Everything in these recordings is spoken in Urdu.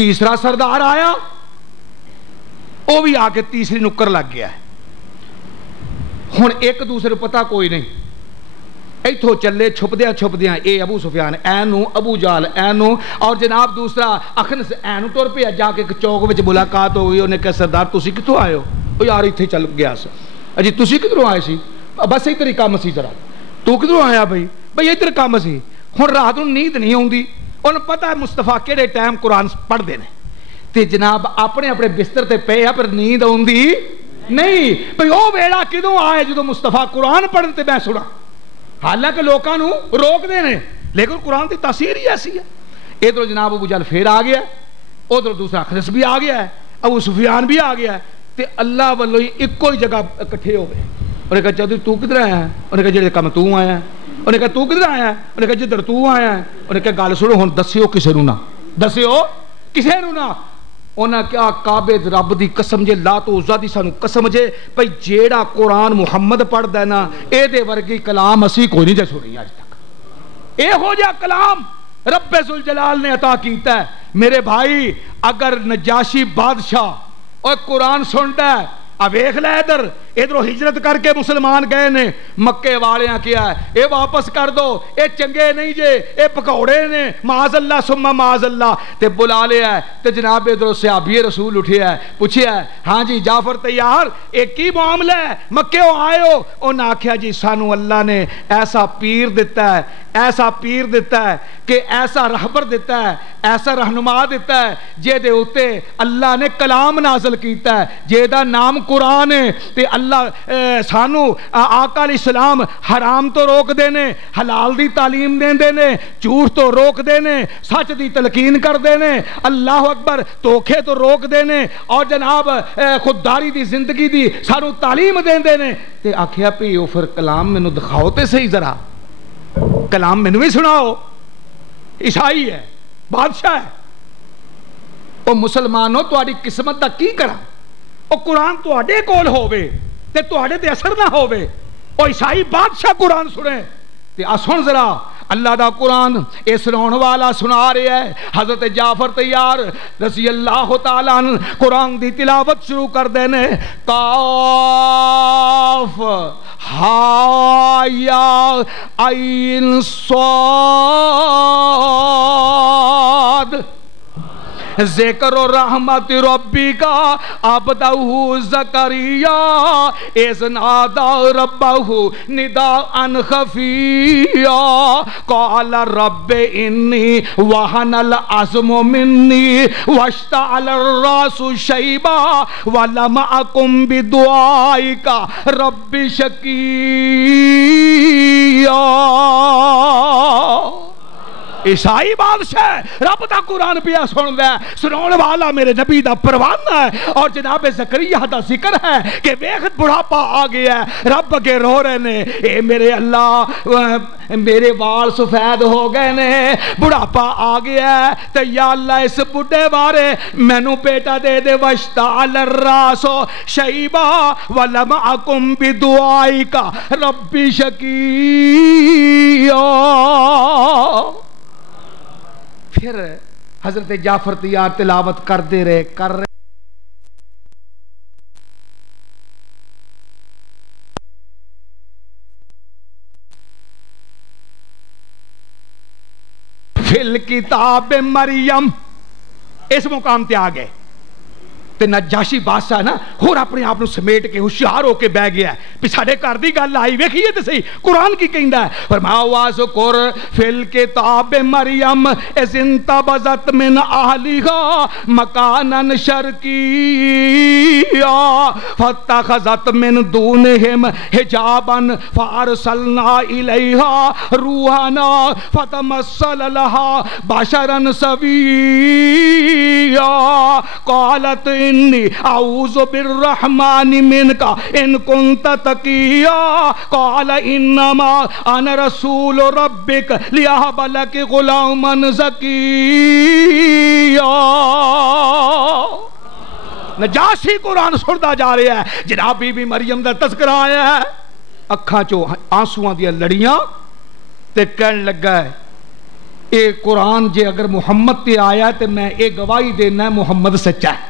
تیسرا سردار آیا، وہ بھی آ کے تیسری نکر لگ گیا ہے. ہن ایک دوسرے پتا کوئی نہیں، ایتھوں چلے چھپدیاں چھپدیاں اے ابو سفیان اینو، ابو جال اینو، اور جناب دوسرا اخنس اینو ٹر پیا. جا کے چوک وچ ملاقات ہو گئی. انہیں کہا سردار تسی کتوں آئے ہو؟ او یار ایتھے چل گیا سا. اجی تسی کدھروں آئے سی؟ بس ادھر ہی کام سی. ذرا تو کدھروں آیا بھائی؟ بھائی ادھر کام سی. ہن رات نوں نیند نہیں آوندی، انہوں پتہ ہے مصطفیٰ کہڑے ٹائم قرآن پڑھتے ہیں، تے جناب اپنے اپنے بستر تے پے آ، پر نیند آوندی نہیں. بھائی وہ ویلا کدوں آئے جدوں مصطفیٰ قرآن پڑھن تے میں سنا. حالانکہ لوکاں نوں روک دے نے، لیکن قرآن دی تاثیر ہی ایسی ہے. ادھر جناب ابو جہل پھر آ گیا، ادھر دوسرا خرس بھی آ گیا ہے، ابو سفیان بھی آ گیا ہے. تے اللہ والوں ہی ایکو ہی جگہ اکٹھے ہو گئے. انہیں کہا چودھری تو کدھر آیا ہے؟ انہیں کہا جڑے کام تو آیا ہے. انہیں کہا تو کدھر آیا ہے؟ انہیں کہا جدھر تو آیا ہے. انہیں کہا گل سنو ہن دسیو کسے نوں نہ، دسیو کسے نوں نہ. انہاں کیا کعبے رب دی قسم جے، لات و عزا دی سانو قسم جے، بھئی جیڑا قرآن محمد پڑھدا ہے نا اے دے ورگی کلام اسی کوئی نہیں جے سنی اج تک. اے ہو جا کلام رب ذوالجلال نے عطا کیتا ہے. میرے بھائی اگر نجاشی بادشاہ اور قرآن سنتا ہے، اب ویکھ لے ادھر ادھروں ہجرت کر کے مسلمان گئے نے، مکے والیاں کیا ہے اے واپس کر دو، اے چنگے نہیں جے، اے پکوڑے نے، معاذ اللہ ثم معاذ اللہ. تے بلا لیا ہے تے جناب ادھروں صحابی رسول اٹھیا ہے، پوچھیا ہے ہاں جی جعفر تیار ایک ہی معاملہ ہے، مکے ہو آئے ہو؟ انہاں آکھیا جی سانو اللہ نے ایسا پیر دیتا ہے، ایسا پیر دیتا ہے کہ ایسا رہبر دیتا ہے، ایسا رہنما دیتا ہے جے دے اوتے اللہ نے کلام نازل کیتا ہے، جے دا نام قرآن ہے. تے اللہ سانو آقا علیہ السلام حرام تو روک دینے، حلال دی تعلیم دین نے، جھوٹ تو روک دینے، سچ دی تلقین کر دینے، اللہ اکبر دھوکے تو روک دینے، اور جناب خودداری دی زندگی دی سانو تعلیم دینے. تے آکھیا پی او پھر کلام مینوں دکھاؤ تے صحیح، ذرا کلام مینوں بھی سناؤ. عیسائی ہے، بادشاہ ہے. او مسلمانوں تہاڈی قسمت دا کی کراں؟ او قرآن تہاڈے کول ہووے تے تہاڈے تے اثر نہ ہووے، او عیسائی بادشاہ قرآن سنے. تے سن ذرا اللہ دا قرآن اے سناؤن والا سنا رہا ہے. حضرت جعفر تیار رضی اللہ تعالیٰ عنہ قرآن دی تلاوت شروع کر دینے. قاف ہا یا عین صاد ذکر و رحمت ربی کا عبدہ زکریا اذ نادى ربه نداء خفيا قال رب انی وهن العظم مني واشتعل الراس شيبا ولم أكن بدعائك رب شقيا. عیسائی بادشاہ رب دا قرآن پیا سن دے، سناؤن والا میرے نبی دا پروانہ ہے. اور جناب زکریا دا ذکر ہے کہ ویخت بڑھاپا آ گیا ہے، رب اگے رو رہے نے اے میرے اللہ میرے وال سفید ہو گئے نے، بڑھاپا آ گیا ہے، تو یا اللہ اس بڑھے بارے مینوں بیٹا دے دے. واشتعل الراس شیبا ولم اکن بدعائک رب شقیا. پھر حضرت جعفر تیار تلاوت کرتے رہے کر رہے. فی الکتاب مریم اس مقام تے آ گئے. تے نجاشی بادشاہ نا اور اپنے آپ سمیٹ کے ہوشیار ہو کے بہ گیا ہے. ساڈے گھر دی گل آئی ویکھیے تے صحیح قرآن کی کہندا ہے. فرمایا واذکر فی الکتاب مریم اذ انتبذت من اہلھا مکانا شرقیا فاتخذت من دونہم حجابا فارسلنا الیہا روحنا فتمثل لها بشرا سویا قالت انی اعوذ بالرحمن منک ان کنت تقیا قال انما انا رسول ربک لیہب لک غلاما زکیا. نجاشی قرآن سنتا جا رہا ہے. جناب بی بی مریم دا تذکرہ آیا ہے، اکھاں چو آنسواں دیا لڑیاں تے کہن لگا ہے اے قرآن جے اگر محمد تے آیا تے میں اے گواہی دینا ہے محمد سچا ہے۔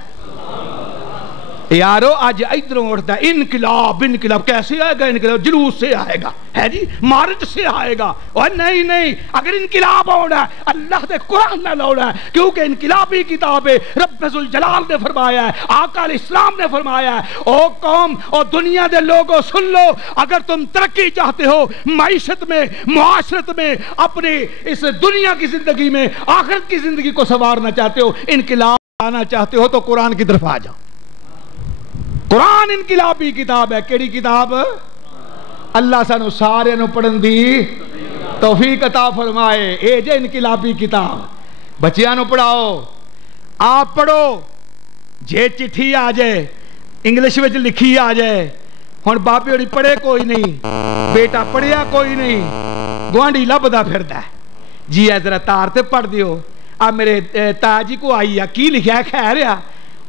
یارو آج ادھروں اٹھتا ہے انقلاب، انقلاب کیسے آئے گا؟ انقلاب جلوس سے آئے گا، ہے جی مارچ سے آئے گا۔ اور نہیں نہیں، اگر انقلاب ہونا ہے اللہ دے قرآن نہ لوڑا ہے، کیونکہ انقلابی کتاب ہے۔ رب ذوالجلال نے فرمایا ہے، آقا علیہ السلام نے فرمایا ہے، او قوم او دنیا دے لوگوں سن لو، اگر تم ترقی چاہتے ہو معیشت میں، معاشرت میں، اپنی اس دنیا کی زندگی میں، آخرت کی زندگی کو سنوارنا چاہتے ہو، انقلاب آنا چاہتے ہو تو قرآن کی طرف آ جاؤ۔ قرآن انقلابی کتاب ہے۔ کیڑی کتاب؟ اللہ سانو سارے نو پڑھن دی توفیق عطا فرمائے۔ اے جے انقلابی کتاب بچیاں نو پڑھاؤ، آپ پڑھو، جے چٹھی آ جائے انگلش وچ لکھی آ جائے، ہن بابے ہوری پڑھے کوئی نہیں، بیٹا پڑھیا کوئی نہیں، گوانڈی لبدا پھردا ہے، جی اے ذرا تار تے پڑھ دیو، آ میرے تاجی کو آئی ہے کی لکھیا ہے؟ خیر ہے،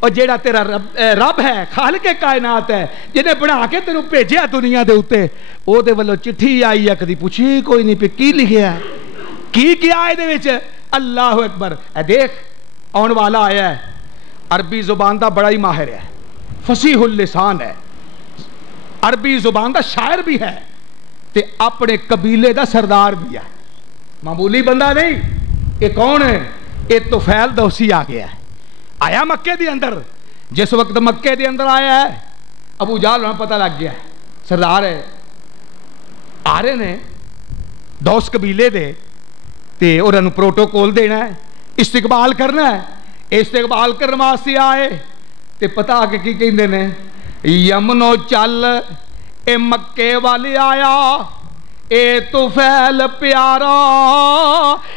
اور جیڑا تیرا رب ہے، خالق کائنات ہے، جنہیں بنا کے تینوں بھیجیا دنیا دے اوتے، او دے ولو چٹھی آئی ہے، کدی پوچھی کوئی نہیں پہ کی لکھیا ہے، کی کیا آئے دے وچ؟ اللہ اکبر۔ اے دیکھ آن والا آیا ہے، عربی زبان دا بڑا ہی ماہر ہے، فصیح اللسان ہے، عربی زبان دا شاعر بھی ہے، تے اپنے قبیلے دا سردار بھی ہے، معمولی بندہ نہیں۔ یہ کون ہے؟ یہ طفیل دوسی آ گیا ہے، آیا مکے دے اندر۔ جس وقت مکے دے اندر آیا ہے ابو جہل نے پتہ لگ گیا ہے سردار ہے، آ رہے نے دوس قبیلے دے، تے انہوں نے پروٹوکول دینا ہے، استقبال کرنا ہے۔ استقبال کرنے واسطے آئے تے پتہ آ کے کی کہندے نے، یمنو چل اے مکے والے آیا، اے طفیل پیارا،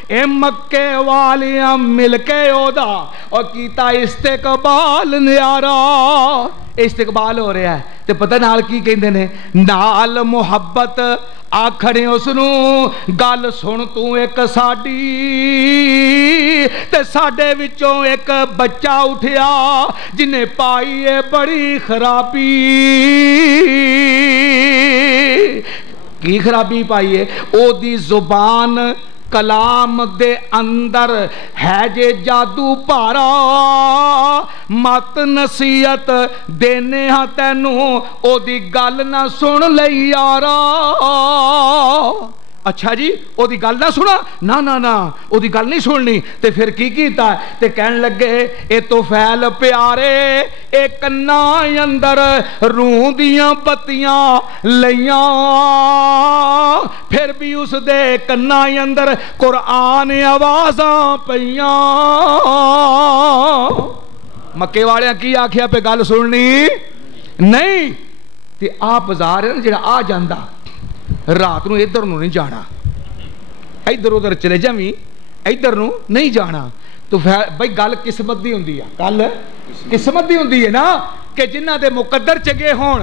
اے مکے والیاں مل کے اودا اور کیتا استقبال نیارا۔ استقبال ہو رہا ہے تے پتہ نال کی کہندے نے، نال محبت آکھڑے اس نو، گل سن تو ایک ساڈی، تے ساڈے وچوں ایک بچہ اٹھیا جنہیں پائی ہے بڑی خرابی۔ کی خرابی پائی ہے؟ او دی زبان کلام دے اندر ہے جے جادو پارا، مت نصیحت دینے ہاں تینوں او دی گل نہ سن لئی یارا۔ اچھا جی او دی گل نہ سنا؟ نا نا نا او دی گل نہیں سننی۔ تے پھر کی کیتا ہے؟ تے کہن لگے اے طفیل پیارے، اے کنا اندر روح دیاں بتیاں لیاں، پھر بھی اس دے کنا اندر قرآن آوازاں پیاں۔ مکے والیاں کی آکھیا پہ گل سننی نہیں؟ تے آپ بازار ہے جڑا آ جاندا رات نو ادھر نو نہیں جانا، ادھر ادھر چلے جاویں، ادھر نو نہیں جانا۔ تو بھائی گل قسمت دی ہوندی ہے، گل قسمت دی ہوندی ہے نا، کہ جنہ دے مقدر چنگے ہون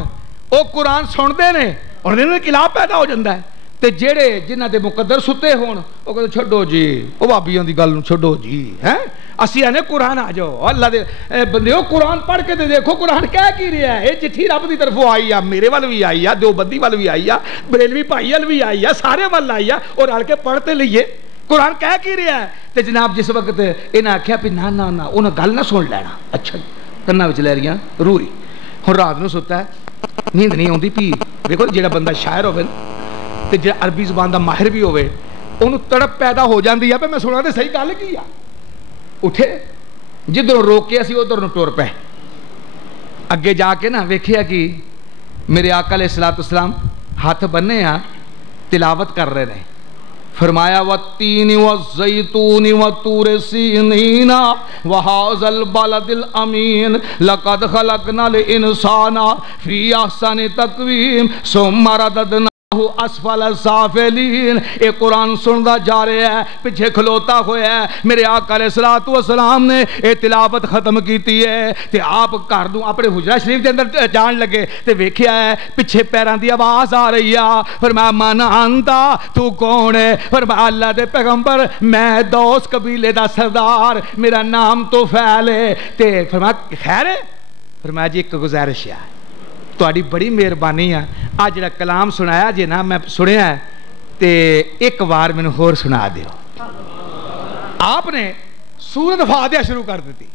او قرآن سن دے نے اور انہاں دا انقلاب پیدا ہو جاندا ہے، تے جیڑے جنہ دے مقدر ستے ہون او کہندے چھڈو جی او بھابیاں دی گل نو چھڈو جی، ہیں اسی آنے قرآن آ جاؤ۔ اللہ دے بندیو قرآن پڑھ کے تے دیکھو قرآن کہہ کی رہا ہے۔ یہ چٹھی رب دی طرفوں آئی ہے، میرے وال بھی آئی ہے، دیوبندی وال بھی آئی ہے، بریلوی بھائی وال بھی آئی ہے، سارے وال آئی ہے، اور رل کے پڑھتے لئیے قرآن کہہ کی رہا ہے۔ تے جناب جس وقت انہاں آکھیا پھر نا نا نا انہاں گل نہ سن لینا، اچھا کنا وچ لے رہیاں روئی، ہن رات نو ستا ہے نیند نہیں آندی پی۔ دیکھو جڑا بندہ شاعر ہوے تے جڑا عربی زبان دا ماہر بھی ہوے اونوں تڑپ پیدا ہو جاندی ہے پہ میں سنا تے صحیح گل کی آ۔ اٹھے جدھروں روکیا سی ادھر ٹر پے، اگے جا کے نا ویکھیا کہ میرے آقا علیہ الصلوۃ والسلام ہاتھ بننے آ تلاوت کر رہے ہیں۔ فرمایا والتین والزیتون والطور سینین وہذا البلد الامین لقد خلقنا الانسان فی احسن تقویم ثم رددنا اسفل سافلین۔ اے قرآن سندا جا رہا ہے، پیچھے کھلوتا ہوا ہے، میرے آقا علیہ الصلوۃ والسلام نے اے تلاوت ختم کیتی ہے تے آپ گھر نوں اپنے حجرہ شریف دے اندر جان لگے تے ویکھیا ہے پیچھے پیراں دی آواز آ رہی ہے۔ فرمایا من انتا، تو کون ہے؟ فرمایا اللہ دے پیغمبر میں دوس قبیلے دا سردار، میرا نام طفیل ہے۔ تے فرمایا خیر ہے؟ فرمایا جی ایک گزارش ہے، تہاڈی بڑی مہربانی ہے، آج جڑا کلام سنایا جی نا میں سنیا ہے تے ایک بار مینوں ہور سنا دیو۔ آپ نے سورۃ فاتحہ شروع کر دیتی.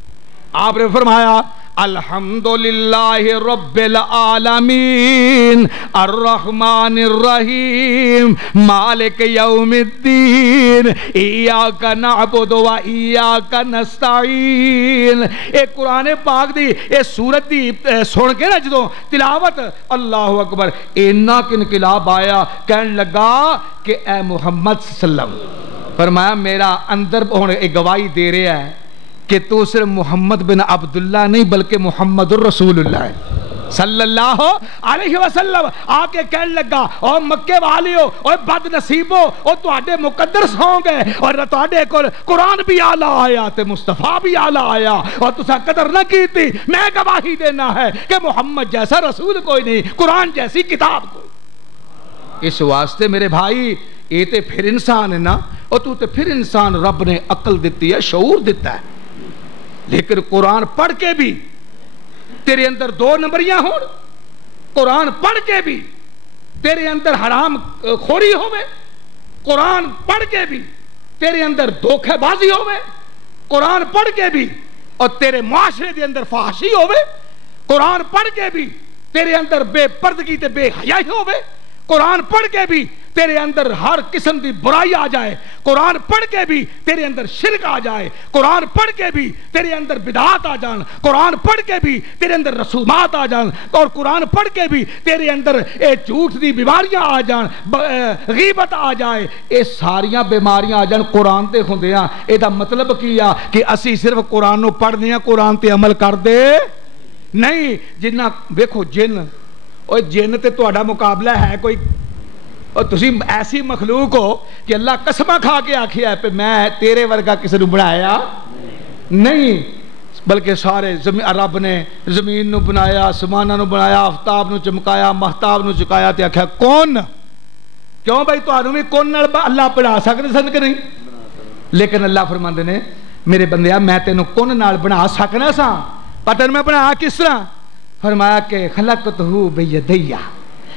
آپ نے فرمایا الحمدللہ رب العالمین الرحمن الرحیم مالک یوم الدین ایاک نعبد و ایاک نستعین. ایک قرآن پاک دی اے سورت دی سن کے نا جدوں تلاوت اللہ اکبر اینا انقلاب آیا. کہنے لگا کہ اے محمد صلی اللہ علیہ وسلم فرمایا میرا اندر گواہی دے رہا ہے کہ تو صرف محمد بن عبداللہ نہیں بلکہ محمد الرسول اللہ ہے صلی اللہ علیہ وسلم. آ کے کہنے لگا اور مکے والیو اور بد نصیبو اور تواڈے مقدر سو گئے اور تواڈے کول قرآن بھی آلہ آیا تے مصطفیٰ بھی آلہ آیا اور تساں قدر نہ کیتی. میں گواہی دینا ہے کہ محمد جیسا رسول کوئی نہیں, قرآن جیسی کتاب کوئی. اس واسطے میرے بھائی یہ تے پھر انسان ہے نا, اور تو تے پھر انسان رب نے عقل دیتی ہے, شعور دیتا ہے, لیکن قرآن پڑھ کے بھی تیرے اندر 2 نمبریاں ہون, قرآن پڑھ کے بھی تیرے اندر حرام خوری ہوئے, قرآن پڑھ کے بھی تیرے اندر دھوکے بازی ہوئے, قرآن پڑھ کے بھی اور تیرے معاشرے دے اندر فحاشی ہوئے, قرآن پڑھ کے بھی تیرے اندر بے پردگی تے بے حیائی ہوئے, قرآن پڑھ کے بھی تیرے اندر ہر قسم دی برائی آ جائے, قرآن پڑھ کے بھی تیرے اندر شرک آ جائے, قرآن پڑھ کے بھی تیرے اندر بدعات آ جان, قرآن پڑھ کے بھی تیرے اندر رسومات آ جان, اور قرآن پڑھ کے بھی تیرے اندر جھوٹ دی بیماریاں آ جان, غیبت آ جائے, یہ ساریاں بیماریاں آ جان قرآن دے ہوندیاں. اے دا مطلب کیا کہ اسی صرف قرآن نو پڑھ دیاں, قرآن تے عمل کر دے نہیں. جنہ ویکھو جن, اور جن تے تہاڈا مقابلہ ہے کوئی, اور تسی ایسی مخلوق ہو کہ اللہ قسمہ کھا کے آکھیا ہے پہ میں تیرے ورگا کسی نے بنایا نہیں, بلکہ سارے رب نے زمین نو بنایا, آسمانہ نو بنایا, آفتاب نو چمکایا, مہتاب نو چکایا تے آکھیا کون. کیوں بھائی تانوں بھی کون نال اللہ بنا سکدے سن کہ نہیں؟ لیکن اللہ فرماندے نے میرے بندیا میں تینوں کون نال بنا سکنا سا, پتہ میں بنا کس طرح؟ فرمایا کہ خلقتہ بیدیا,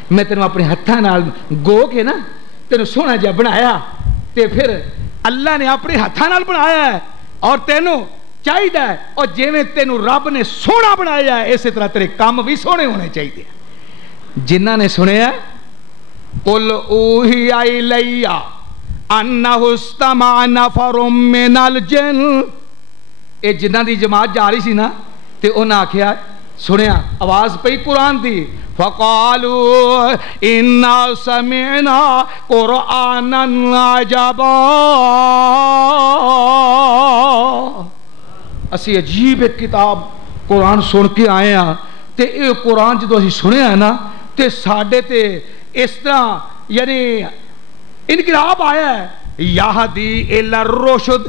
میں تینوں اپنے ہتھاں نال گو کے نا تینوں سونا جا بنایا, تے پھر اللہ نے اپنے ہتھاں نال بنایا ہے اور تینوں چاہیے, اور جویں تینوں رب نے سونا بنایا ہے اسی طرح تیرے کام بھی سونے ہونے چاہیے. جنہاں نے سنیا قل اوحی الی انہ استمع نفر من الجن, اے جنہاں دی جماعت جا رہی سی نا تے انہاں آکھیا سنیا آواز پئی قرآن دی, فقالوا انا سمعنا قرآنا عجبا, اسی عجیب ایک کتاب قرآن سن کے آئے ہیں, تے اے قرآن جدو اسی سنے ہیں نا تے ساڈے تے اس طرح یعنی انقلاب آیا ہے. یہدی الی الرشد,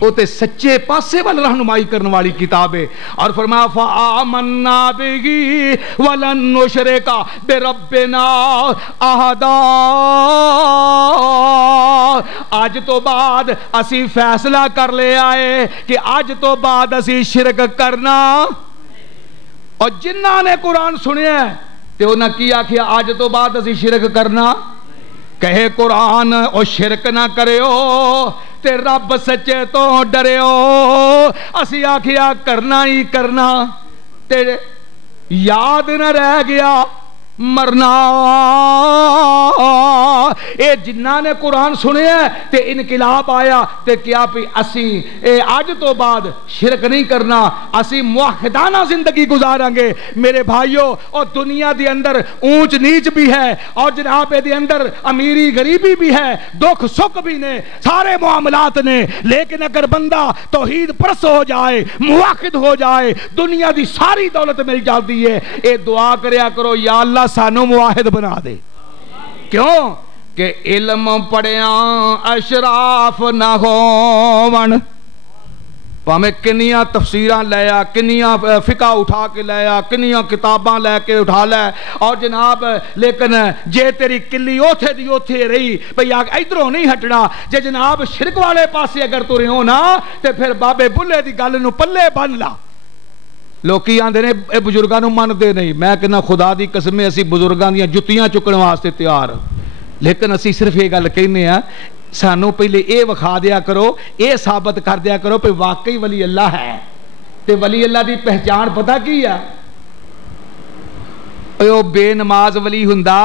وہ تے سچے پاسے وال رہنمائی کرنے والی کتاب ہے. اور فرمایا فآمنا بِهِ وَلَن نُشْرِكَ بِرَبِّنَا أَحَدًا, آج تو بعد اسی فیصلہ کر لے آئے کہ آج تو بعد اسی شرک کرنا. اور جنہاں نے قرآن سنیا ہے تے انہاں کیا کہ آج تو بعد اسی شرک کرنا. کہے قرآن او شرک نہ کریو تے رب سچے تو ڈریو, اسی آکھیا کرنا ہی کرنا تے یاد نہ رہ گیا مرنا. اے جنہاں نے قرآن سنے ہیں تے انقلاب آیا تے کیا پی اسی آج تو بعد شرک نہیں کرنا, اسی موحدانہ زندگی گزاراں گے. میرے بھائیوں, اور دنیا دی اندر اونچ نیچ بھی ہے, اور جناب دی اندر امیری غریبی بھی ہے, دکھ سکھ بھی نے, سارے معاملات نے, لیکن اگر بندہ توحید پرست ہو جائے, موحد ہو جائے, دنیا دی ساری دولت مل جاتی ہے. اے دعا کریا کرو یا اللہ سانو موحد بنا دے. کیوں کہ علم پڑھیاں اشراف نہ ہون, پامیں کنیاں تفسیراں لیا, کنیاں فقہ اٹھا کے لیا, کنیاں کتاباں لے کے اٹھا لے, اور جناب لیکن جے تیری کلی اوتھے دی اوتھے رہی بھئی ادھروں نہیں ہٹنا. جے جناب شرک والے پاسے اگر تو رہو نا تے پھر بابے بلے دی گل نو پلے بن لا. لوکی آندے نے اے بزرگاں نو من دے نہیں, میں کہنا خدا دی قسم اسی بزرگاں دیاں جتیاں چکن واسطے تیار, لیکن اسی صرف یہ گل کہنے ہیں سانو پہلے اے وکھا دیا کرو، اے ثابت کر دیا کرو کہ واقعی ولی اللہ ہے۔ تے ولی اللہ دی پہچان پتہ کی ہے؟ او بے نماز ولی ہوندا،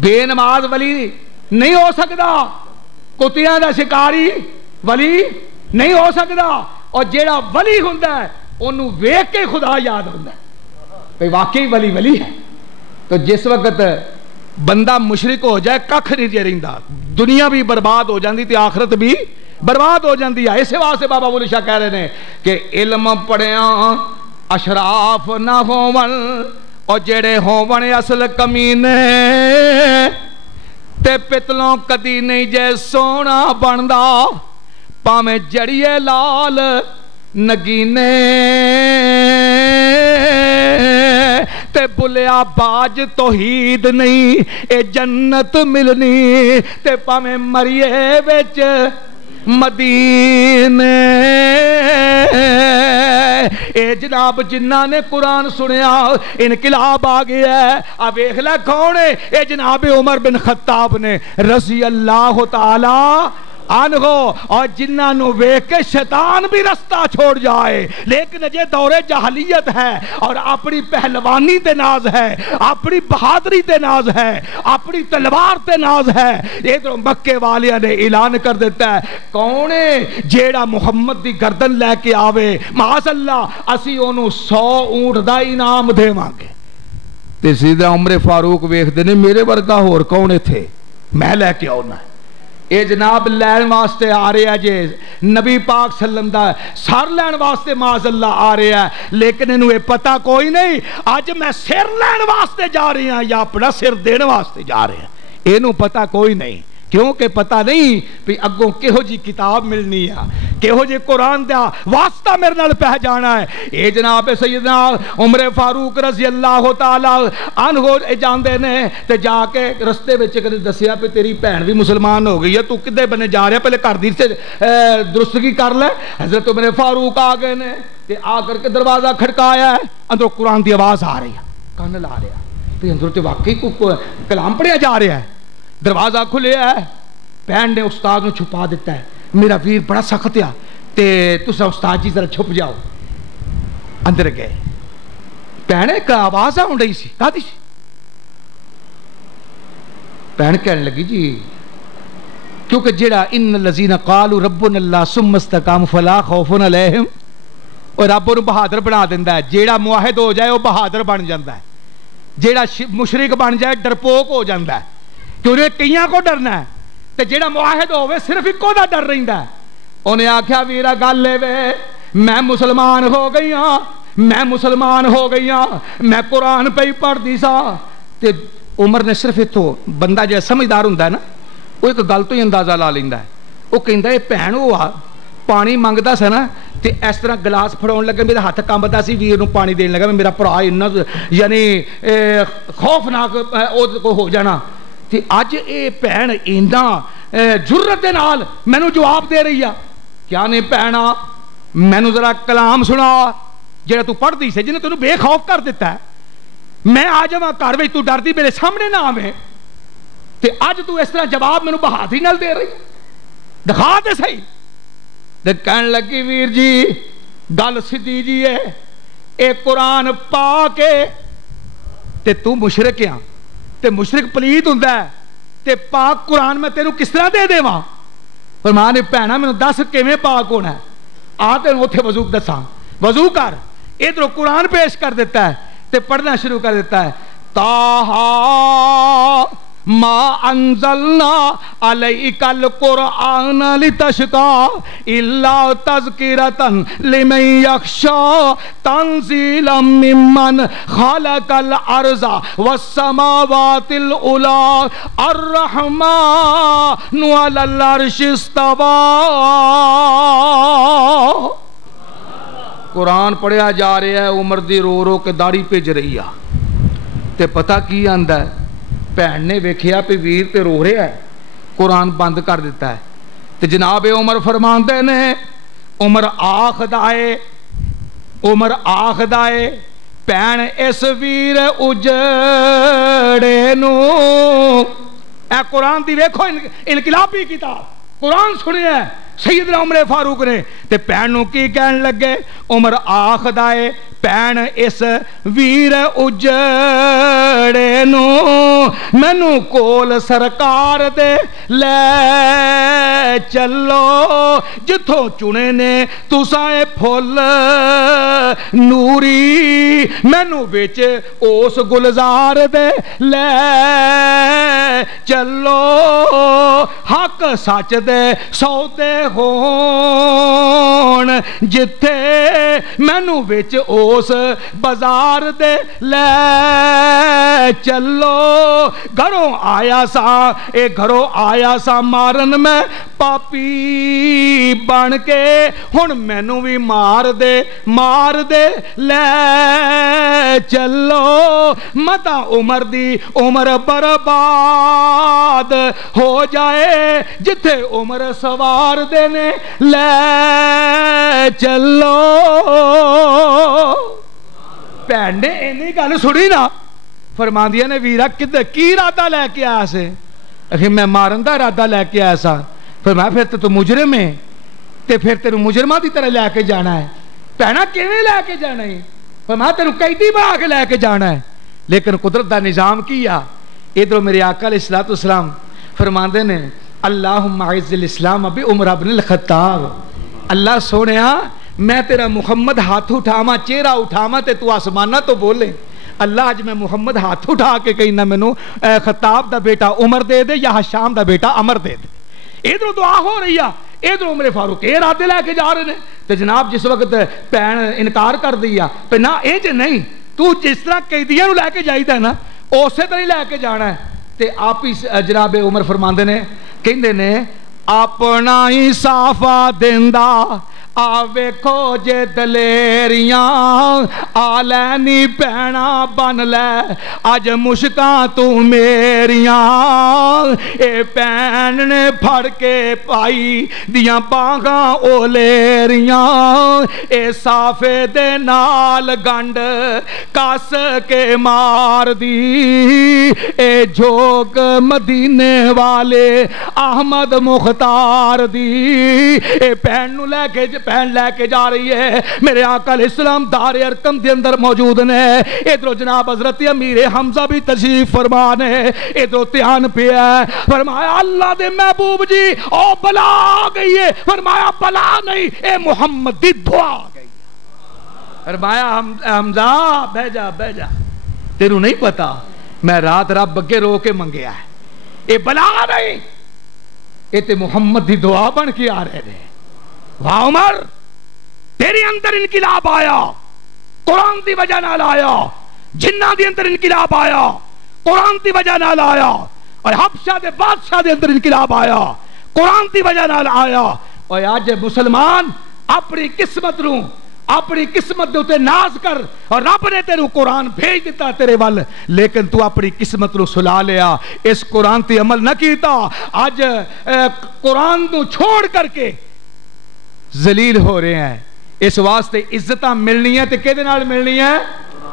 بے نماز ولی نہیں ہو سکتا، کتیاں دا شکاری ولی نہیں ہو سکتا، اور جیڑا ولی ہوندا ہے انہوں ویکھ کے خدا یاد ہوندا ہے کہ واقعی ولی ولی ہے۔ تو جس وقت بندہ مشرک ہو جائے ککھ نہیں جے رہندا، دنیا بھی برباد ہو جاندی تے آخرت بھی برباد ہو جاندی ہے۔ اس واسطے بابا بولے شاہ کہہ رہے ہیں کہ علم پڑھیاں اشراف نہ ہون، اور جڑے ہون اصل کمینے تے پتلوں کدی نہیں جے سونا بندا، پاویں جڑیے لال نگینے تے بلیا باج توحید نہیں اے جنت ملنی، تے پاویں مریے وچ مدینے۔ اے جناب جنہ نے قرآن سنیا انقلاب آ گیا ہے۔ اب ویکھ لے کون ہے؟ اے جناب عمر بن خطاب نے رضی اللہ تعالی عنہ، اور جنہاں نو ویکھ کے شیطان بھی رستہ چھوڑ جائے، لیکن جے دور جاہلیت ہے اور اپنی پہلوانی تے ناز ہے، اپنی بہادری تے ناز ہے، اپنی تلوار تے ناز ہے، ادھر مکے والیاں نے اعلان کر دیتا ہے کون ہے جیڑا محمد دی گردن لے کے آوے معاذ اللہ اسی اونوں 100 اونٹ دا انعام دیواں گے۔ تے سیدھا عمر فاروق ویکھدے نے میرے ورگا ہور کون تھے، میں لے کے آنا ہے۔ اے جناب لین واسطے آ رہے ہیں جے نبی پاک صلی اللہ علیہ وسلم دا سر لین واسطے معاذ اللہ آ رہے ہیں، لیکن انہوں یہ پتہ کوئی نہیں آج میں سر لین واسطے جا رہے ہیں یا اپنا سر دین واسطے جا رہے ہیں، انہوں پتہ کوئی نہیں، کیونکہ پتہ نہیں بھی اگوں کہو جی کتاب ملنی ہے، کہو جی قرآن دا واسطہ میرے نال پہ جانا ہے۔ اے جناب سیدنا عمر فاروق رضی اللہ تعالی عنہ جاندے نے تے جا کے رستے وچ کدے دسیا پہ تیری بہن بھی مسلمان ہو گئی ہے، تو کدے بنے جا رہا، پہلے گھر دی سے درستگی کر لے۔ حضرت عمر فاروق آ گئے نے تے آ کر کے دروازہ کھڑکایا ہے، اندروں قرآن دی آواز آ رہی ہے، کان لا رہا ہے، اندروں تے واقعی کو کلام پڑھیا جا رہا ہے۔ دروازہ کھلے ہے، بہن نے استاد نو چھپا دیتا ہے، میرا ویر بڑا سخت ہے تے تسا استاد جی ذرا چھپ جاؤ۔ اندر گئے، بہن ایک آواز آن رہی سی، کہا دی سی؟ بہن کہنے لگی جی کیونکہ جیڑا ان الذین قالوا ربنا اللہ ثم استقاموا فلا خوف علیہم، اور رب انہوں بہادر بنا دیندہ ہے، جیڑا موحد ہو جائے وہ بہادر بن جاندہ ہے، جیڑا مشرک بن جائے ڈرپوک ہو جاندہ ہے، کہ انہیں کئیاں کو ڈرنا ہے، تے جیڑا معاہد ہوئے صرف ایک کو دا ڈر رہندہ ہے۔ انہیں آکھیا ویرہ گل لے وے میں مسلمان ہو گئی ہاں، میں مسلمان ہو گئی ہاں، میں قرآن پہ ہی پڑھ دی سا۔ تے عمر نے صرف تو بندہ جو سمجھدار ہوندا ہے نا وہ ایک گل تو ہی اندازہ لا لیندا ہے، وہ کہندا ہے بہن ہوا پانی مانگدا سا نا تے اس طرح گلاس پھڑاؤن لگا، میرا ہاتھ کمبدا سی، ویر نو پانی دین لگا، میرا بھرا اننا یعنی خوفناک او ہو جانا۔ تے اج اے بہن ایندا جرت دے نال مینوں جواب دے رہی ہے، کیا نہیں بہنا مینوں ذرا کلام سنا جڑا تو پڑھ دی سے جنہیں تینوں بے خوف کر دیتا ہے، میں آ جاواں گھر وچ تو ڈردی میرے سامنے نہ آویں، تے اج تو اس طرح جواب مینوں بہادری نال دے رہی دکھا دے صحیح۔ تے کہن لگی ویر جی گل سیدھی جی ہے، اے قرآن پا کے تے تو مشرک ہے تے مشرک پلیت ہوندا ہے، تے پاک قرآن میں تینوں کس طرح دے دیواں؟ فرمایا نے بہنا مینوں دس کیویں پاک ہونا ہے، آ تینوں اوتھے وضو دساں، وضو کر، ادھر قرآن پیش کر دیتا ہے تے پڑھنا شروع کر دیتا ہے، طٰہٰ ما انزلنا علیک القرآن لتشقى الا تذکرۃ لمن یخشی تنزیلا ممن خلق الارض والسماوات العلی الرحمن علی العرش استوی۔ قرآن پڑھیا جا رہا ہے، عمر دی رو رو کے داڑھی بھج رہی ہے، تے پتہ کی آندا ہے؟ بہن نے ویکھیا پہ ویر تے رو رہا ہے، قرآن بند کر دیتا ہے، تے جناب عمر فرماندے نے عمر آخدائے بہن اس ویر اجڑے نو اے قرآن دی ویکھو انقلابی کتاب قرآن سنیا ہے سیدنا عمر فاروق نے تے بھین نوں کی کہن لگے عمر آکھدا اے بھین اس ویر اجڑے نو مینوں کول سرکار دے لے چلو جتھوں چنے نے تساں اے پھل نوری مینوں وچ اس گلزار دے لے چلو حق سچ دے سودے ہون جتھے مینوں وچ اس بازار دے لے چلو گھروں آیا سا مارن میں پاپی بن کے ہن مینوں بھی مار دے لے چلو متا عمر دی عمر برباد ہو جائے جتھے عمر سوار دینے لے چلو بھین نے اینی گل سنی نا فرماندیاں نے ویرا کدھر کی ارادہ لے کے آیا سے اکھے میں مارن دا ارادہ لے کے آیا سا فرمایا پھر تو مجرم ہے تے پھر تینوں مجرماں دی طرح لے کے جانا ہے بھینا کیویں لے کے جانا ہے فرمایا تینوں قیدی بنا کے لے کے جانا ہے لیکن قدرت دا نظام کیا ادھر میرے آقا علیہ الصلوۃ والسلام فرماندے نے اللہم اعز الاسلام بعمر ابن الخطاب اللہ سونیا میں تیرا محمد ہاتھ اٹھاواں چہرہ اٹھاواں تے تو آسمانہ تو بولے اللہ اج میں محمد ہاتھ اٹھا کے کہنا مینوں خطاب دا بیٹا عمر دے دے یا حشام دا بیٹا عمر دے دے ادھر دعا ہو رہی ہے ادھر عمر فاروق یہ ارادے لے کے جا رہے ہیں تے جناب جس وقت بھین انکار کر دیا پہ نہ اے جے نہیں تو جس طرح قیدیاں نوں لے کے جائیدا ہے نا اسی طرح لے کے جانا ہے تے آپ ہی جناب عمر فرماندے نے کہندے نے اپنا ہی صافا دیندا آ ویکھو جے دلیریاں آ لینی بھینا بن لے اج مشکاں تو میریاں اے بھین نے پھڑ کے پائی دیاں باغاں او لیریاں اے صافے دے نال گنڈ کس کے مار دی اے جھوک مدینے والے احمد مختار دی اے بھین نو لے کے بہن لے کے جا رہی ہے میرے آقا علیہ السلام دار ارقم دے اندر موجود نے ادھر جناب حضرت امیر حمزہ بھی تشریف فرما نے ادھر دھیان پیا فرمایا اللہ دے محبوب جی او بلا آ گئی ہے فرمایا بلا نہیں اے محمد دی دعا آ گئی فرمایا حمزہ بہ جا تینوں نہیں پتا میں رات رب اگے رو کے منگیا ہے اے بلا نہیں اے تے محمد دی دعا بن کے آ رہے ہیں واہ عمر تیرے اندر انقلاب آیا قرآن دی وجہ نال آیا جنہ دی اندر انقلاب آیا قرآن دی وجہ نال آیا اور حبشہ دے بادشاہ دے اندر انقلاب آیا قرآن دی وجہ نال آیا اور آج مسلمان اپنی قسمت دے اتے ناز کر اور رب نے تیرے قرآن بھیج دیتا تیرے وال لیکن تو اپنی قسمت نو سلا لیا اس قرآن تے عمل نہ کیتا آج قرآن نو چھوڑ کر کے ذلیل ہو رہے ہیں اس واسطے عزتاں ملنی ہے تے کدے نال ملنی ہے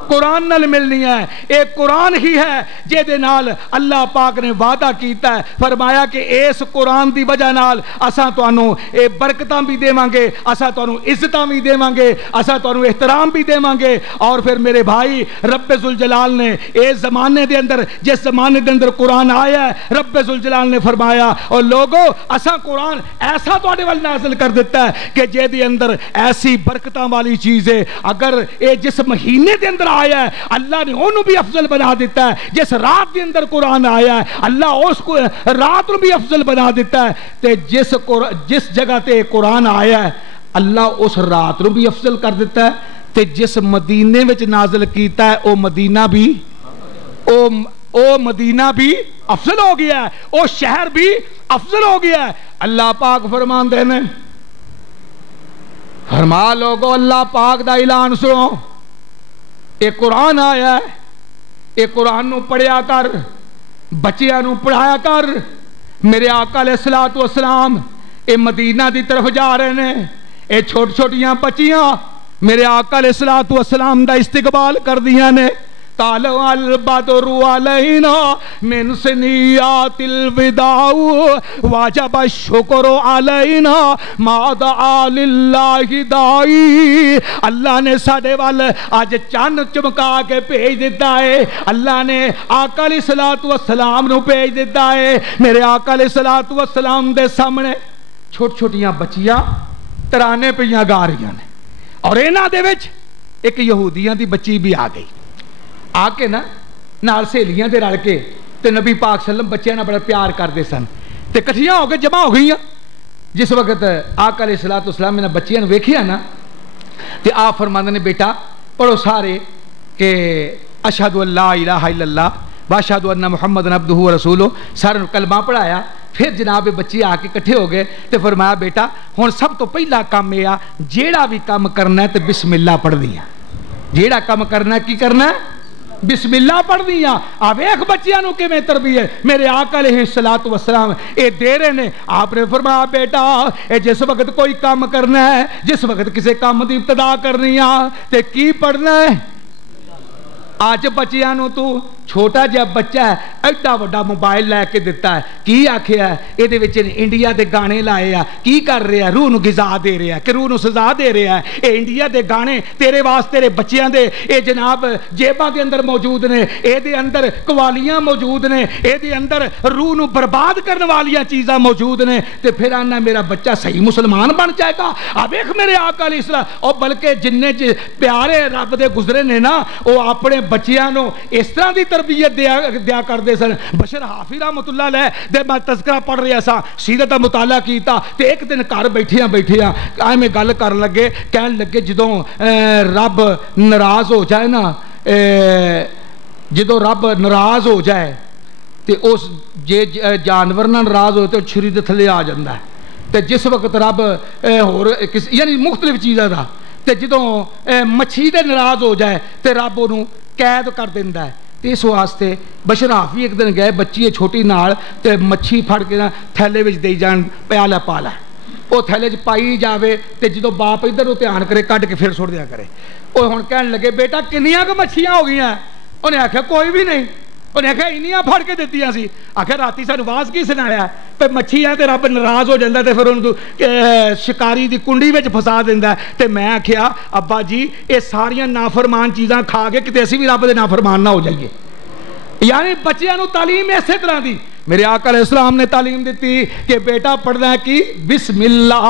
قرآن نال ملنی ہے ایک قرآن ہی ہے جے دے نال اللہ پاک نے وعدہ کیتا ہے فرمایا کہ اس قرآن دی وجہ نال اساں تانوں اے برکتاں بھی دیواں گے اساں تانوں عزتاں بھی دیواں گے اساں تانوں احترام بھی دیواں گے اور پھر میرے بھائی رب ذوالجلال نے اس زمانے دے اندر جس زمانے دے اندر قرآن آیا ہے رب ذوالجلال نے فرمایا اور لوگوں اساں قرآن ایسا تواڈے ول نازل کر دیتا ہے کہ جے دے اندر ایسی برکتاں والی چیز ہے اگر اے جس مہینے دے اندر آیا ہے اللہ نے انہوں بھی افضل بنا دیتا ہے جس رات کے اندر قرآن آیا ہے اللہ اس کو رات کو بھی افضل بنا دیتا ہے تے جس جگہ تے قرآن آیا ہے اللہ اس رات کو بھی افضل کر دیتا ہے تے جس مدینے وچ نازل کیتا ہے او مدینہ بھی افضل ہو گیا ہے او شہر بھی افضل ہو گیا ہے اللہ پاک فرمان دے نے فرما لوگو اللہ پاک دا اعلان سنو اے قرآن آیا ہے اے قرآن نو پڑھیا کر بچیاں نو پڑھایا کر میرے آقا علیہ الصلوۃ والسلام اے مدینہ دی طرف جا رہے نے اے چھوٹ چھوٹیاں بچیاں میرے آقا علیہ الصلوۃ والسلام دا استقبال کر دیاں نے طالع البدر علینا من سنیات الوداع واجب الشکر علینا ما دعا للہ دائی. اللہ نے ساڈے وال اج چند چمکا کے بھیج دیتا ہے. اللہ نے آقا علیہ الصلوۃ والسلام نو بھیج دیتا ہے. میرے آقا علیہ الصلوۃ والسلام دے سامنے چھوٹی چھوٹیاں بچیاں ترانے پہ گا رہی ہیں اور انہاں دے وچ ایک یہودیاں دی بچی بھی آ گئی. آ کے نا نال سہیلیاں دے رل کے تے نبی پاک صلی اللہ علیہ وسلم بچیاں نال بڑا پیار کرتے سن تے کٹھیاں ہو کے جمع ہو گئیاں. جس وقت آقا علیہ الصلوۃ والسلام نے بچیاں نوں ویکھیا نا تے آپ فرماندے نے بیٹا پڑھو سارے کہ اشہد ان لا الہ الا اللہ واشہد ان محمد عبدہ ورسولہ. سارے کلمہ پڑھایا. پھر جناب بچے آ کے کٹھے ہو گئے تے فرمایا بیٹا ہن سب تو پہلا کام یہ آ جیڑا بھی کام کرنا ہے تے بسم اللہ پڑھ دیا. جیڑا کام کرنا ہے کی کرنا ہے بسم اللہ پڑھ دیا. آ ویکھ بچیاں نو کیویں تربیت میرے آقا علیہ الصلوۃ والسلام اے دے رہے نے. آپ نے فرمایا بیٹا اے جس وقت کوئی کام کرنا ہے جس وقت کسی کام دی ابتدا کرنی آ تے کی پڑھنا ہے. اج بچیاں نو تو چھوٹا جہا بچہ ہے ایڈا وڈا موبائل لے کے دیتا ہے. کی آکھیا ہے یہ وچ انڈیا دے گانے لائے آ. کی کر رہا ہے روح نو غذا دے رہا ہے کہ روح نو سزا دے رہا ہے. اے انڈیا دے گانے تیرے واسطے تیرے بچیاں دے اے جناب جیباں دے اندر موجود نے. اے دے اندر قوالیاں موجود نے. اے دے اندر روح نو برباد کرنے والیاں چیزاں موجود نے. تے پھر آنا میرا بچہ صحیح مسلمان بن جائے گا. اب ویکھ میرے آقا علیہ السلام اور بلکہ جننے پیارے رب دے گزرے نے نا وہ اپنے بچیاں نو اس طرح دی تربیت دیا کرتے سن. بشر حافظ رحمۃ اللہ علیہ دے میں تذکرہ پڑھ رہا سا سیرت دا مطالعہ کیتا تے ایک دن گھر بیٹھیاں میں گل کرن لگے کہن لگے جدوں رب ناراض ہو جائے نا جدوں رب ناراض ہو جائے تے اس جے جانور نہ ناراض ہوئے تو چھری دے تھلے آ جاندا ہے. تے جس وقت رب ہور یعنی مختلف چیزاں دا تے جدوں مچھی دے ناراض ہو جائے تے رب انہوں قید کر دیندا ہے. اس واسطے بشر حافظ ایک دن گئے بچی چھوٹی نال تے مچھی پھڑ کے نا تھیلے وچ دئی جان پیالہ پالا وہ تھیلے چ پائی جاوے تے جدوں باپ ادھر دھیان کرے کڈ کے پھر سٹ دیا کرے. وہ ہن کہن لگے بیٹا کنیاں کہ مچھیاں ہو گئیاں. انہیں آکھیا کوئی بھی نہیں. انہیں آکھیا انیاں پھڑ کے دتیاں سی. آکھیا راتی سانوں واز کی سنایا تے مچھی ہے تے رب ناراض ہو جاندا تے پھر انہوں شکاری دی کنڈی وچ پھسا دیندا ہے. تے میں آکھیا ابا جی اے ساریاں نافرمان چیزاں کھا کے کتے اسی بھی رب دے نافرمان نہ ہو جائیے. یعنی بچیاں نو تعلیم اسی طرح دی میرے آقا علیہ السلام نے تعلیم دیتی کہ بیٹا پڑھنا ہے کی بسم اللہ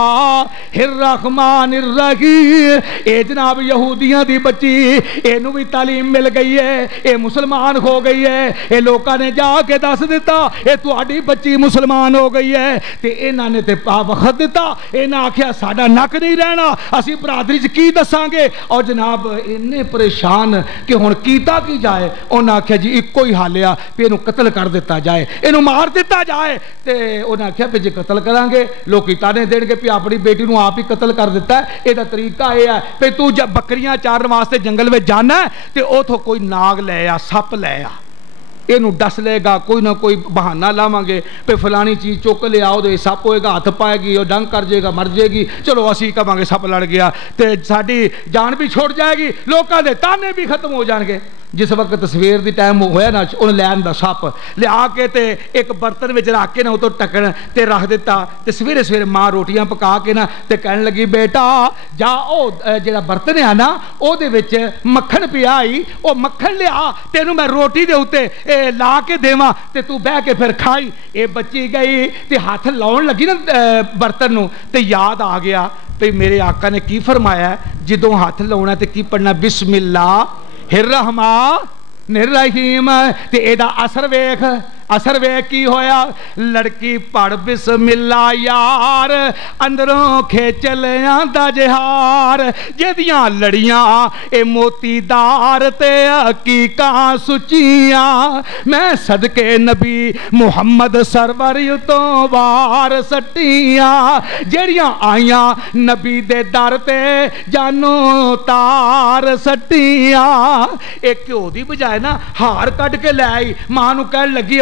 الرحمن الرحیم. اے جناب یہودیاں دی بچی اینو بھی تعلیم مل گئی ہے. اے مسلمان ہو گئی ہے. اے لوکاں نے جا کے دس دیتا اے تہاڈی بچی مسلمان ہو گئی ہے. تے انہاں نے تے پا وقت دیتا. انہاں آکھیا ساڈا نک نہیں رہنا اسی برادری چ کی دساں گے. اور جناب اتنے پریشان کہ ہن کیتا کی جائے. انہاں آکھیا جی اکو ہی حل ہے پہ اینو قتل کر دیتا جائے اینو مار دیتا جائے. تے انہاں آکھیا پہ جے قتل کران گے لوگ تانے دین گے پہ اپنی بیٹی نو آپ ہی قتل کر دیتا ہے. یہ طریقہ یہ ہے پہ تو جب بکریاں چارن واسطے جنگل میں جانا ہے تے اوتھوں کوئی ناگ لے آ سپ لے آ اینو ڈس لے گا کوئی نہ کوئی بہانہ لاواں گے پہ فلانی چیز چوک لے آؤ تو سپ ہوئے گا ہاتھ پائے گی اور ڈنگ کر جائے گا مر جائے گی. چلو اسی کہاں گے سپ لڑ گیا تے ساڈی جان بھی چھوڑ جائے گی لوکاں دے تانے بھی ختم ہو جان گے. جس وقت سویر دی ٹائم ہویا نا انہیں لے آندا سپ لیا کے تے ایک برتن وچ رکھ کے نا اتوں ٹکن تے رکھ دیتا. تے سویرے سویرے ماں روٹیاں پکا کے نا تے کہن لگی بیٹا جا او جڑا برتن ہے نا او دے وچ مکھن پیا آئی او مکھن لیا تینوں میں روٹی دے اوتے لا کے دیواں تے تو بہ کے پھر کھائی. اے بچی گئی تے ہاتھ لاؤن لگی نا برتن نو تے یاد آ گیا تے میرے آقا نے کی فرمایا ہے جدوں ہاتھ لاؤنا تے کی پڑھنا بسم اللہ الرحمن الرحیم. تے اے دا اثر ویکھ کی ہویا لڑکی پڑھ بسم اللہ یار اندروں کھچ لیاں دا جہار جدیاں لڑیاں اے موتی دار تے حقیقاں سچیاں میں صدقے نبی محمد سرور تو وار سٹیاں جڑیاں آئیاں نبی دے در تے جانو تار سٹیاں. ایک کیوں دی بجائے نا ہار کٹ کے لے آئی ماں نو کہن لگی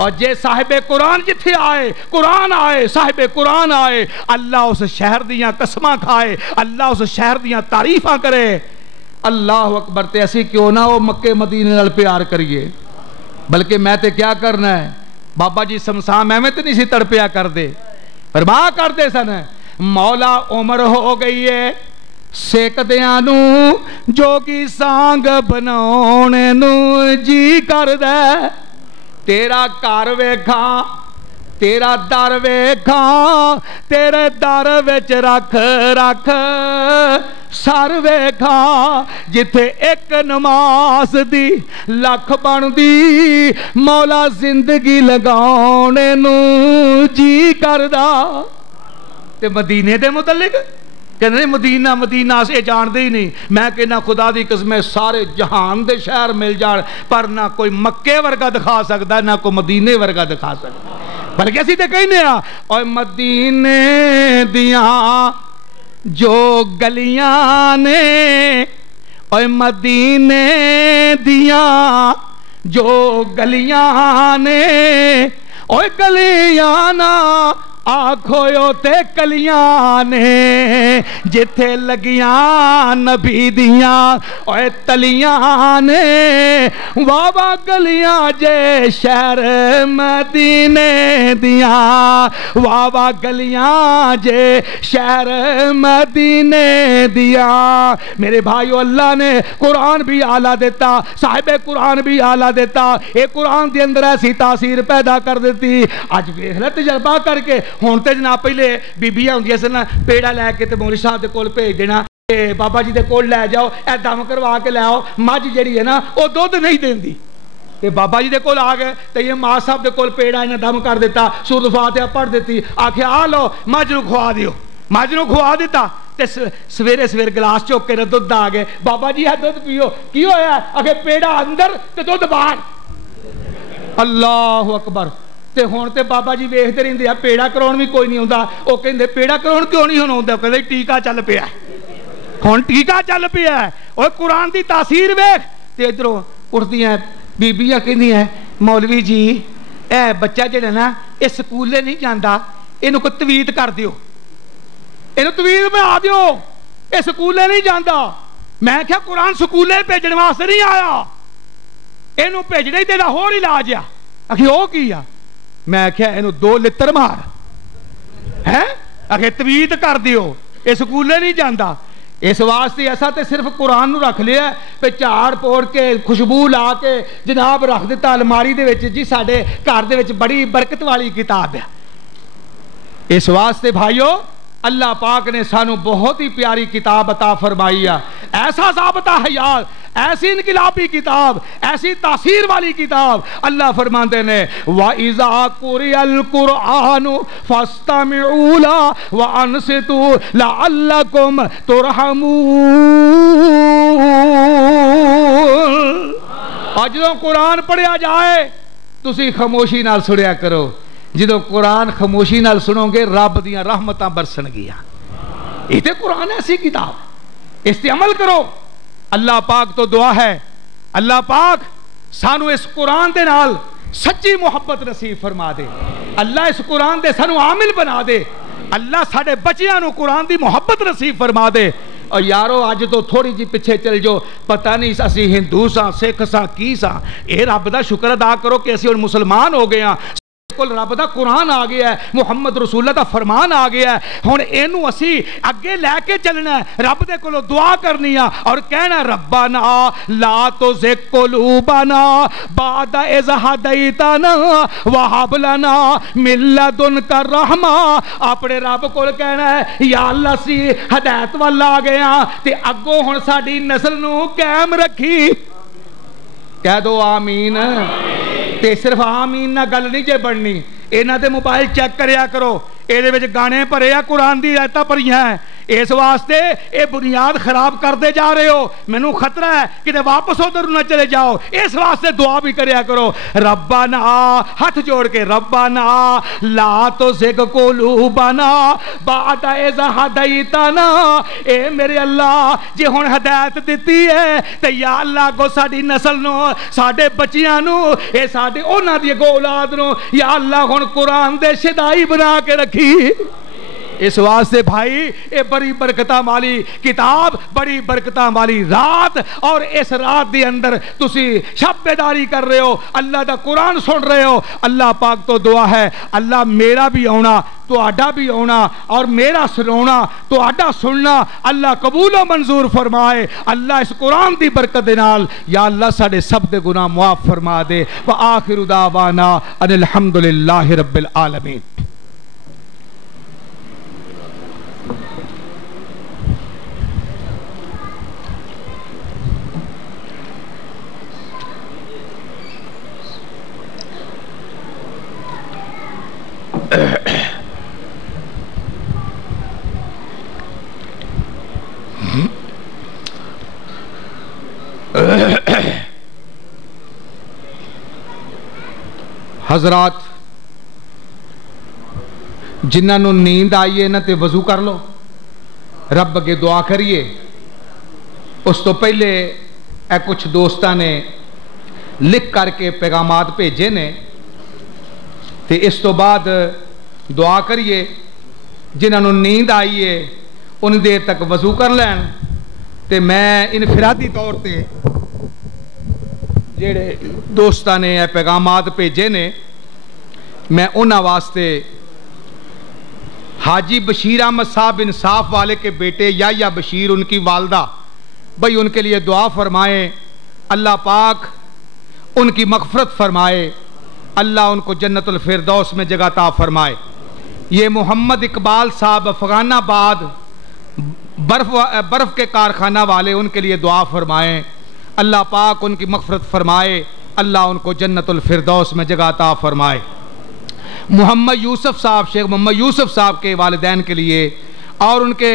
اور جے صاحب قرآن جتھے آئے، قرآن آئے، صاحب قرآن آئے، اللہ اس شہر دیاں قسماں کھائے، اللہ اس شہر دیاں تعریفاں کرے۔ اللہ اکبر۔ تے ایسی کیوں نہ ہو مکے مدینے نال پیار کریے، بلکہ میں تے کیا کرنا ہے، بابا جی سمسام میں تے نہیں سی تڑپیا کر دے، فرما کر دے سن مولا عمر ہو گئی ہے سیکدیاں نو جوگی سانگ بناونے نو جی کر دے، تیرا گھر ویکھاں تیرا در ویکھاں تیرے در وچ رکھ رکھ سر ویکھاں، جتھے ایک نماز دی لکھ بن دی مولا زندگی لگاونے نو جی کردا۔ تے مدینے دے متعلق کہنے مدینہ مدینہ سے جان دے ہی نہیں، میں کہنا خدا دی قسم سارے جہان دے شہر مل جان پر نہ کوئی مکے ورگا دکھا سکتا ہے نہ کوئی مدینے ورگا دکھا سکتا ہے، بلکہ اسی تے کہنے ہیں اور مدینے دیاں جو گلیاں نے، اور مدینے دیاں جو گلیاں نے، اور گلیاں نا آکھو تے کلیاں نے، جتھے لگیاں نبی دیاں اوے تلیاں نے، واہ گلیاں جے شہر مدینے دیاں، واہ گلیاں جے شہر مدینے دیاں۔ میرے بھائیو اللہ نے قرآن بھی آلہ دیتا، صاحب قرآن بھی آلہ دیتا، ایک قرآن دے اندر ایسی تاثیر پیدا کر دیتی۔ آج ویکھ لے تجربہ کر کے، ہون تے جناب پہلے بیبیاں ہوندیاں سن پیڑا لے کے تے مولوی صاحب دے کول بھیج دینا، بابا جی دے کول لے جاؤ اے دم کروا کے لے آؤ، مجھ جڑی ہے نا او دودھ نہیں دیندی، تے بابا جی دے کول آ گئے تے یہ ماں صاحب دے کول پیڑا انہیں دم کر دیتا، سورۃ فاتحہ پڑھ دیتی، آکھے آ لو مجھ نو کھوا دیو، مجھ نو کھوا دیتا تے سویرے سویر گلاس چوک کے دودھ آ گئے، بابا جی ہے دودھ پیو، کی ہویا ہے؟ آکھے پیڑا اندر تے دودھ باہر۔ اللہ اکبر۔ تے ہون تے بابا جی ویکھدے رہندے آ پیڑا کراؤن بھی کوئی نہیں ہوندا، او کہندے پیڑا کراؤن کیوں نہیں ہوندا؟ کہندے ٹیکا چل پیا ہن ٹیکا چل پیا ہے۔ اوے قرآن دی تاثیر ویکھ۔ تے ادھروں اٹھدیاں بیبیاں کہندیاں مولوی جی اے بچہ جڑا نا اے سکولے نہیں جاندا، اینوں کوئی تویت کر دیو، اینوں تویت بنا دیو، اے سکولے نہیں جاندا۔ میں کہیا قرآن سکولے بھیجن واسطے نہیں آیا، اینوں بھیجنے تے دا ہور علاج آ۔ آکھے او کی آ؟ میں کہیا اینو 2 لتر مار ہے، اگے تویت کر دیو، اے سکولے نہیں جاندا۔ اس واسطے ایسا تے صرف قرآن نو رکھ لیا پہ چار پوڑ کے خوشبو لا کے جناب رکھ دیتا الماری دے وچ، جی ساڈے گھر دے وچ بڑی برکت والی کتاب ہے۔ اس واسطے بھائیو اللہ پاک نے سانو بہت ہی پیاری کتاب عطا فرمائی ہے، ایسا ضابطہ حیات، ایسی انقلابی کتاب، ایسی تاثیر والی کتاب۔ اللہ فرماتے ہیں وَإِذَا قُرِئَ الْقُرْآنُ فَاسْتَمِعُوا لَهُ وَأَنصِتُوا لَعَلَّكُمْ تُرْحَمُونَ۔ اور جدوں قرآن پڑھیا جائے تسی خاموشی نال سنیا کرو، جدوں قرآن خاموشی نال سنو گے رب دیاں رحمتاں برسن گیا۔ یہ تے قرآن ایسی کتاب، اس تے عمل کرو۔ اللہ پاک تو دعا ہے اللہ پاک سانو اس قرآن دے نال سچی محبت نصیب فرما دے، اللہ اس قرآن دے سانو عامل بنا دے، اللہ ساڑے بچیاں نو قرآن دی محبت نصیب فرما دے۔ اور یارو آج تو تھوڑی جی پیچھے چل جو، پتہ نہیں اسی ہندو ساں سکھ ساں کی ساں، اے رب دا شکر ادا کرو کہ اسی ہن مسلمان ہو گئے ہاں، رب دا قرآن آ گیا ہے، محمد رسول اللہ دا فرمان آ گیا ہے، ہن اینو اسی اگے لے کے چلنا ہے، رب دے کولو دعا کرنی ہے اور کہنا ربنا لا تزغ قلوبنا بعد اذ ہدیتنا وہب لنا من لدنک رحمہ۔ اپنے رب کول کہنا ہے یا اللہ سی ہدایت وال آ گئے ہاں تے اگوں ہن ساڈی نسل نو قائم رکھی۔ کہہ دو آمین۔ تے صرف آمین نہ گل نہیں جے بڑھنی، اینا دے موبائل چیک کریا کرو، اے دے وچ گانے پڑے آ قرآن دی آیتاں پڑھیاں ہیں، اس واسطے اے بنیاد خراب کرتے جا رہے ہو، مینوں خطرہ ہے کہ واپس ادھر نہ چلے جاؤ، اس واسطے دعا بھی کریا کرو، ربنا ہاتھ جوڑ کے ربنا لا تزغ قلوبنا بعد اذ ہدیتنا، اے میرے اللہ جے ہن ہدایت دتی ہے تے یا اللہ کو ساڈی نسل نو، ساڈے بچیاں نو، اے ساڈے انہاں دی اولاد نو یا اللہ ہن قرآن دے شدائی بنا کے رکھی۔ اس واسطے بھائی اے بڑی برکتاں والی کتاب، بڑی برکتاں والی رات، اور اس رات دے اندر تسی شب بیداری کر رہے ہو، اللہ دا قرآن سن رہے ہو۔ اللہ پاک تو دعا ہے اللہ میرا بھی آنا تو آڈا بھی آنا، اور میرا سنونا تو آڈا سننا اللہ قبول و منظور فرمائے۔ اللہ اس قرآن دی برکت دے نال یا اللہ ساڑے سب دے گناہ معاف فرما دے۔ وآخر دعوانا ان الحمدللہ رب العالمین۔ حضرات جنہاں نوں نیند آئیے نہ تے وضو کر لو، رب اگے دعا کریے۔ اس تو پہلے اے کچھ دوستاں نے لکھ کر کے پیغامات بھیجے نے، تے اس تو بعد دعا کریے۔ جنہاں نوں نیند آئیے ان دیر تک وضو کر لین، تے میں انفرادی طور تے جڑے دوستاں نے اے پیغامات بھیجے نے، میں انہاں واسطے حاجی بشیر احمد صاحب انصاف والے کے بیٹے یا بشیر، ان کی والدہ، بھئی ان کے لیے دعا فرمائیں، اللہ پاک ان کی مغفرت فرمائے، اللہ ان کو جنت الفردوس میں جگہ عطا فرمائے۔ یہ محمد اقبال صاحب افغان آباد برف کے کارخانہ والے، ان کے لیے دعا فرمائیں، اللہ پاک ان کی مغفرت فرمائے، اللہ ان کو جنت الفردوس میں جگہ عطا فرمائے۔ محمد یوسف صاحب، شیخ محمد یوسف صاحب کے والدین کے لیے اور ان کے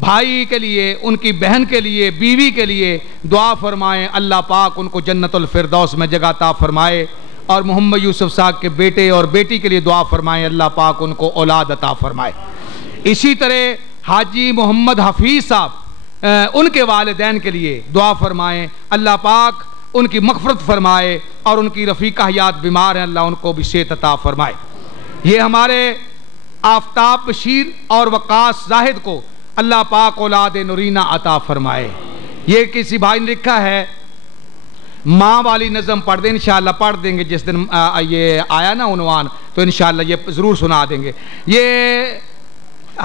بھائی کے لیے، ان کی بہن کے لیے، بیوی کے لیے دعا فرمائیں، اللہ پاک ان کو جنت الفردوس میں جگہ عطا فرمائے۔ اور محمد یوسف صاحب کے بیٹے اور بیٹی کے لیے دعا فرمائیں، اللہ پاک ان کو اولاد عطا فرمائے۔ اسی طرح حاجی محمد حفیظ صاحب، ان کے والدین کے لیے دعا فرمائیں، اللہ پاک ان کی مغفرت فرمائے، اور ان کی رفیقہ حیات بیمار ہیں، اللہ ان کو بھی صحت عطا فرمائے۔ یہ ہمارے آفتاب بشیر اور وقاص زاہد کو اللہ پاک اولاد نورینہ عطا فرمائے۔ یہ کسی بھائی نے لکھا ہے، ماں والی نظم پڑھ دیں، انشاءاللہ پڑھ دیں گے، جس دن یہ آیا نا عنوان تو انشاءاللہ یہ ضرور سنا دیں گے۔ یہ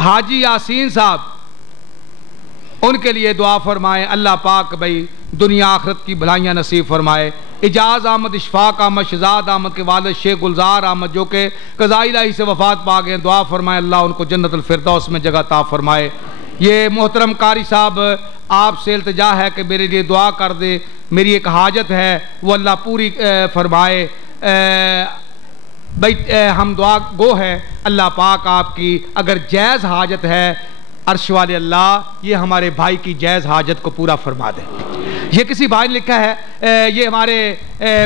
حاجی یاسین صاحب، ان کے لیے دعا فرمائیں، اللہ پاک بھئی دنیا آخرت کی بھلائیاں نصیب فرمائے۔ اجاز احمد، اشفاق احمد، شہزاد احمد کے والد شیخ گلزار احمد جو کہ قضاء الہی سے وفات پا گئے، دعا فرمائیں اللہ ان کو جنت الفردوس میں جگہ عطا فرمائے۔ یہ محترم قاری صاحب، آپ سے التجا ہے کہ میرے لیے دعا کر دے، میری ایک حاجت ہے وہ اللہ پوری فرمائے۔ بھئی ہم دعا گو ہے، اللہ پاک آپ کی اگر جائز حاجت ہے، عرش والے اللہ یہ ہمارے بھائی کی جائز حاجت کو پورا فرما دے۔ یہ کسی بھائی نے لکھا ہے، یہ ہمارے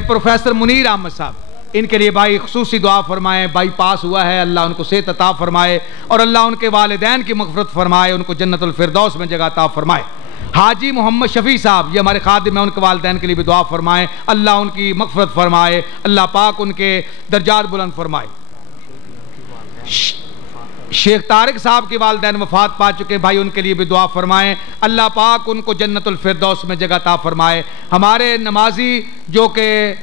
پروفیسر منیر احمد صاحب، ان کے لیے بھائی خصوصی دعا فرمائیں، بائی پاس ہوا ہے، اللہ ان کو صحت عطا فرمائے، اور اللہ ان کے والدین کی مغفرت فرمائے، ان کو جنت الفردوس میں جگہ عطا فرمائے۔ حاجی محمد شفیع صاحب، یہ ہمارے خادم ہیں، ان کے والدین کے لیے بھی دعا فرمائیں، اللہ ان کی مغفرت فرمائے، اللہ پاک ان کے درجات بلند فرمائے۔ شیخ طارق صاحب کے والدین وفات پا چکے، بھائی ان کے لیے بھی دعا فرمائیں، اللہ پاک ان کو جنت الفردوس میں جگہ عطا فرمائے۔ ہمارے نمازی جو کہ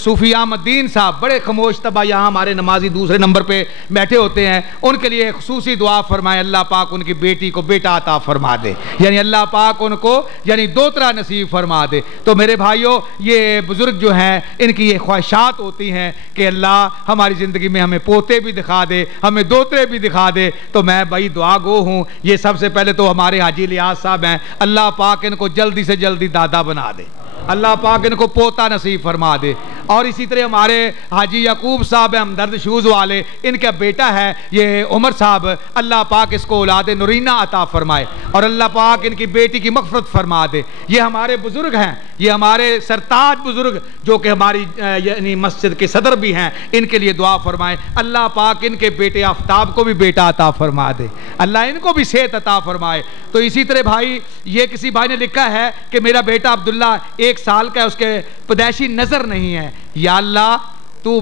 صوفی احمد دین صاحب، بڑے خاموش طبع یہاں ہمارے نمازی دوسرے نمبر پہ بیٹھے ہوتے ہیں، ان کے لیے خصوصی دعا فرمائیں، اللہ پاک ان کی بیٹی کو بیٹا عطا فرما دے، یعنی اللہ پاک ان کو یعنی دوترا نصیب فرما دے۔ تو میرے بھائیوں، یہ بزرگ جو ہیں ان کی یہ خواہشات ہوتی ہیں کہ اللہ ہماری زندگی میں ہمیں پوتے بھی دکھا دے، ہمیں دوترے بھی دکھا دے۔ تو میں بھائی دعا گو ہوں، یہ سب سے پہلے تو ہمارے حاجی الیاس صاحب ہیں، اللہ پاک ان کو جلدی سے جلدی دادا بنا دے، اللہ پاک ان کو پوتا نصیب فرما دے. اور اسی طرح ہمارے حاجی یعقوب صاحب ہمدرد شوز والے، ان کا بیٹا ہے یہ عمر صاحب، اللہ پاک اس کو اولاد نورینہ عطا فرمائے اور اللہ پاک ان کی بیٹی کی مغفرت فرما دے. یہ ہمارے بزرگ ہیں، یہ ہمارے سرتاج بزرگ جو کہ ہماری یعنی مسجد کے صدر بھی ہیں، ان کے لیے دعا فرمائے. اللہ پاک ان کے بیٹے آفتاب کو بھی بیٹا عطا فرما دے، اللہ ان کو بھی صحت عطا فرمائے. تو اسی طرح بھائی یہ کسی بھائی نے لکھا ہے کہ میرا بیٹا عبداللہ 1 سال کا ہے، اس کے پیدائشی نظر نہیں ہے. یا اللہ تو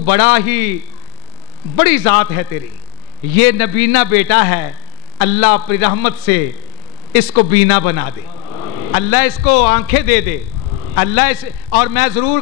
بڑی ذات ہے تیری، یہ نبینا بیٹا ہے، اللہ اپنی رحمت سے اس کو بینا بنا دے، اللہ اس کو آنکھیں دے دے اللہ اور میں ضرور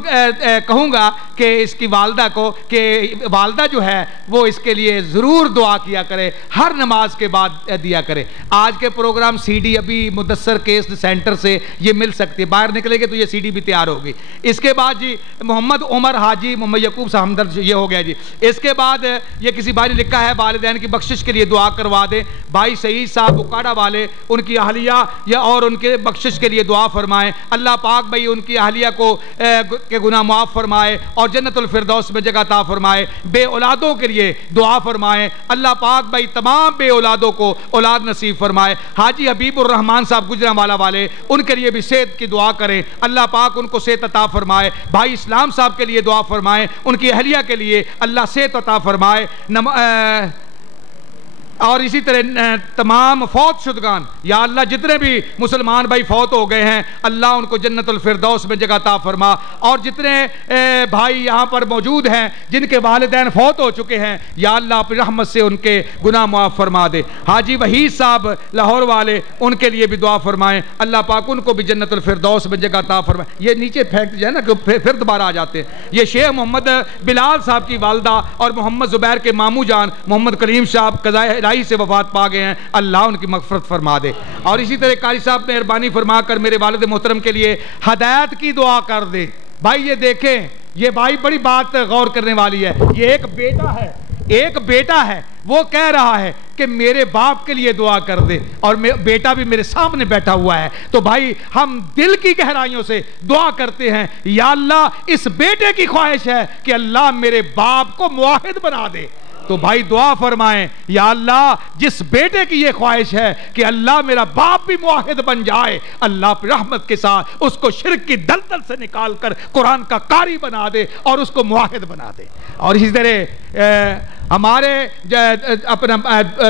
کہوں گا کہ اس کی والدہ کو کہ والدہ جو ہے وہ اس کے لیے ضرور دعا کیا کرے، ہر نماز کے بعد دیا کرے. آج کے پروگرام سی ڈی ابھی مدثر کیس سینٹر سے یہ مل سکتی ہے، باہر نکلے گے تو یہ سی ڈی بھی تیار ہوگی. اس کے بعد جی محمد عمر حاجی محمد یعقوب صاحب ہمدرد، یہ ہو گیا جی. اس کے بعد یہ کسی بھائی نے لکھا ہے والدین کی بخشش کے لیے دعا کروا دے. بھائی سعید صاحب اکاڑا والے، ان کی اہلیہ یا اور ان کے بخشش کے لیے دعا فرمائیں. اللہ پاک بھائی ان کی اہلیہ کو کے گناہ معاف فرمائے اور جنت الفردوس میں جگہ عطا فرمائے. بے اولادوں کے لیے دعا فرمائیں، اللہ پاک بھائی تمام بے اولادوں کو اولاد نصیب فرمائے. حاجی حبیب الرحمان صاحب گجرانوالہ والے، ان کے لیے بھی صحت کی دعا کریں، اللہ پاک ان کو صحت عطا فرمائے. بھائی اسلام صاحب کے لیے دعا فرمائیں، ان کی اہلیہ کے لیے اللہ صحت عطا فرمائے. اور اسی طرح تمام فوت شدگان، یا اللہ جتنے بھی مسلمان بھائی فوت ہو گئے ہیں اللہ ان کو جنت الفردوس میں جگہ عطا فرما. اور جتنے بھائی یہاں پر موجود ہیں جن کے والدین فوت ہو چکے ہیں یا اللہ اپنی رحمت سے ان کے گناہ معاف فرما دے. حاجی وحید صاحب لاہور والے، ان کے لیے بھی دعا فرمائیں، اللہ پاک ان کو بھی جنت الفردوس میں جگہ عطا فرمائے. یہ نیچے پھینک جائے نا کہ پھر دوبارہ آ جاتے ہیں. یہ شیخ محمد بلال صاحب کی والدہ اور محمد زبیر کے ماموں جان محمد کریم صاحب قضائے سے وفات پا گئے ہیں، اللہ ان کی مغفرت فرما دے. اور اسی طرح قاری صاحب مہربانی فرما کر میرے والد محترم کے لیے ہدایت کی دعا کر دے. بھائی یہ دیکھیں، یہ بھائی بڑی بات غور کرنے والی ہے. یہ ایک بیٹا ہے وہ کہہ رہا ہے کہ میرے باپ کے لیے دعا کر دے، اور بیٹا بھی میرے سامنے بیٹھا ہوا ہے. تو بھائی ہم دل کی گہرائیوں سے دعا کرتے ہیں، یا اللہ اس بیٹے کی خواہش ہے کہ اللہ میرے باپ کو موحد بنا دے. تو بھائی دعا فرمائیں، یا اللہ جس بیٹے کی یہ خواہش ہے کہ اللہ میرا باپ بھی موحد بن جائے، اللہ اپنی رحمت کے ساتھ اس کو شرک کی دلدل سے نکال کر قرآن کا قاری بنا دے اور اس کو موحد بنا دے. اور اسی طرح ہمارے اپنا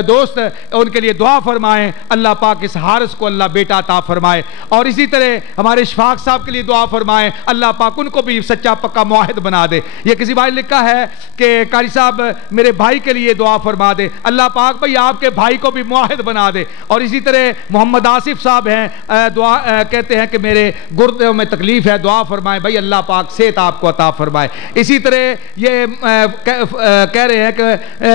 دوست ان کے لیے دعا فرمائیں، اللہ پاک اس حارث کو اللہ بیٹا عطا فرمائے. اور اسی طرح ہمارے اشفاق صاحب کے لیے دعا فرمائیں، اللہ پاک ان کو بھی سچا پکا موحد بنا دے. یہ کسی بھائی نے لکھا ہے کہ قاری صاحب میرے بھائی کے لیے دعا فرما دے، اللہ پاک بھائی آپ کے بھائی کو بھی موحد بنا دے. اور اسی طرح محمد آصف صاحب ہیں، دعا کہتے ہیں کہ میرے گردوں میں تکلیف ہے، دعا فرمائیں بھائی اللہ پاک صحت آپ کو عطا فرمائے. اسی طرح یہ کہہ رہے ہیں کہ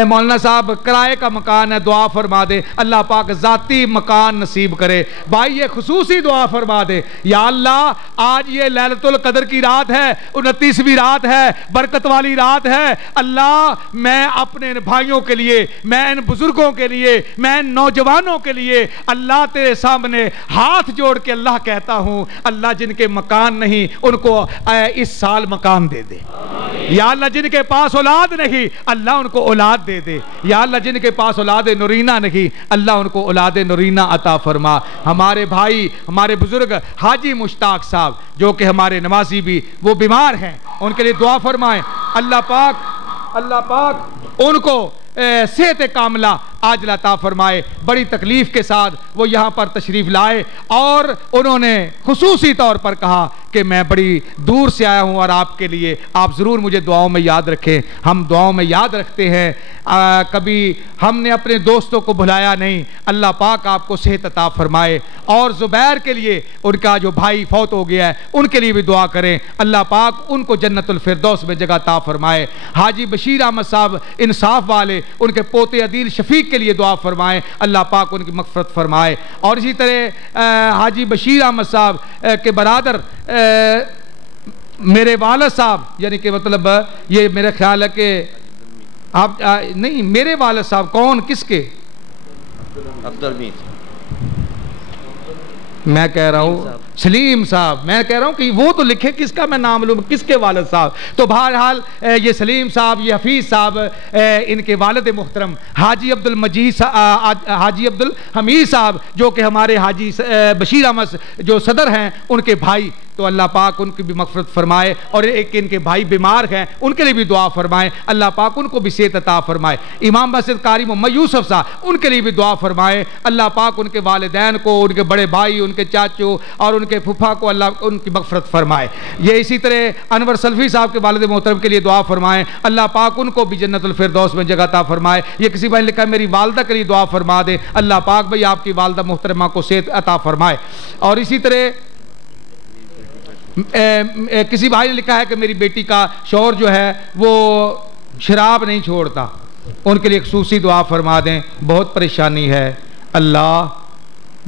مولانا صاحب کرائے کا مکان ہے، دعا فرما دے اللہ پاک ذاتی مکان نصیب کرے. بھائی یہ خصوصی دعا فرما دے، یا اللہ آج یہ لیلۃ القدر کی رات ہے، 29ویں رات ہے، برکت والی رات ہے. اللہ میں اپنے بھائیوں کے لیے، میں ان بزرگوں کے لیے، میں ان نوجوانوں کے لیے اللہ تیرے سامنے ہاتھ جوڑ کے اللہ کہتا ہوں، اللہ جن کے مکان نہیں ان کو اس سال مکان دے دے. یا اللہ جن کے پاس اولاد نہیں اللہ ان کو اولاد دے دے. یا اللہ جن کے پاس اولاد نورینہ نہیں اللہ ان کو اولاد نورینہ عطا فرما. ہمارے بھائی، ہمارے بزرگ حاجی مشتاق صاحب جو کہ ہمارے نمازی بھی، وہ بیمار ہیں، ان کے لیے دعا فرمائیں، اللہ پاک ان کو صحت کاملہ عاجل عطا فرمائے. بڑی تکلیف کے ساتھ وہ یہاں پر تشریف لائے اور انہوں نے خصوصی طور پر کہا کہ میں بڑی دور سے آیا ہوں اور آپ کے لیے آپ ضرور مجھے دعاؤں میں یاد رکھیں. ہم دعاؤں میں یاد رکھتے ہیں، کبھی ہم نے اپنے دوستوں کو بھلایا نہیں. اللہ پاک آپ کو صحت عطا فرمائے. اور زبیر کے لیے، ان کا جو بھائی فوت ہو گیا ہے، ان کے لیے بھی دعا کریں، اللہ پاک ان کو جنت الفردوس میں جگہ عطا فرمائے. حاجی بشیر احمد صاحب انصاف والے، ان کے پوتے عدیل شفیق کے لیے دعا فرمائیں، اللہ پاک ان کی مغفرت فرمائے. اور اسی طرح حاجی بشیر احمد صاحب کے برادر میرے والد صاحب، یعنی کہ مطلب یہ میرا خیال ہے کہ آپ نہیں، میرے والد صاحب کون، کس کے؟ میں کہہ رہا ہوں سلیم صاحب، میں کہہ رہا ہوں کہ وہ تو لکھے کس کا میں نام لوں، کس کے والد صاحب. تو بہرحال یہ سلیم صاحب، یہ حفیظ صاحب، ان کے والد محترم حاجی حاجی عبد الحمید صاحب جو کہ ہمارے حاجی بشیر احمد جو صدر ہیں ان کے بھائی، تو اللہ پاک ان کی بھی مغفرت فرمائے، اور ایک ان کے بھائی بیمار ہیں ان کے لیے بھی دعا فرمائے، اللہ پاک ان کو بھی صحت عطا فرمائے. امام مسجد قاری محمد یوسف صاحب ان کے لیے بھی دعا فرمائے، اللہ پاک ان کے والدین کو، ان کے بڑے بھائی، ان کے چاچو اور ان کے پھپھا کو اللہ ان کی مغفرت فرمائے. یہ اسی طرح انور سلفی صاحب کے والد محترم کے لیے دعا فرمائیں، اللہ پاک ان کو بھی جنت الفردوس میں جگہ عطا فرمائے. یہ کسی بھائی نے لکھا ہے میری والدہ کے لیے دعا فرما دے، اللہ پاک بھائی آپ کی والدہ محترمہ کو صحت عطا فرمائے. اور اسی طرح کسی بھائی نے لکھا ہے کہ میری بیٹی کا شوہر جو ہے وہ شراب نہیں چھوڑتا، ان کے لیے خصوصی دعا فرما دیں، بہت پریشانی ہے. اللہ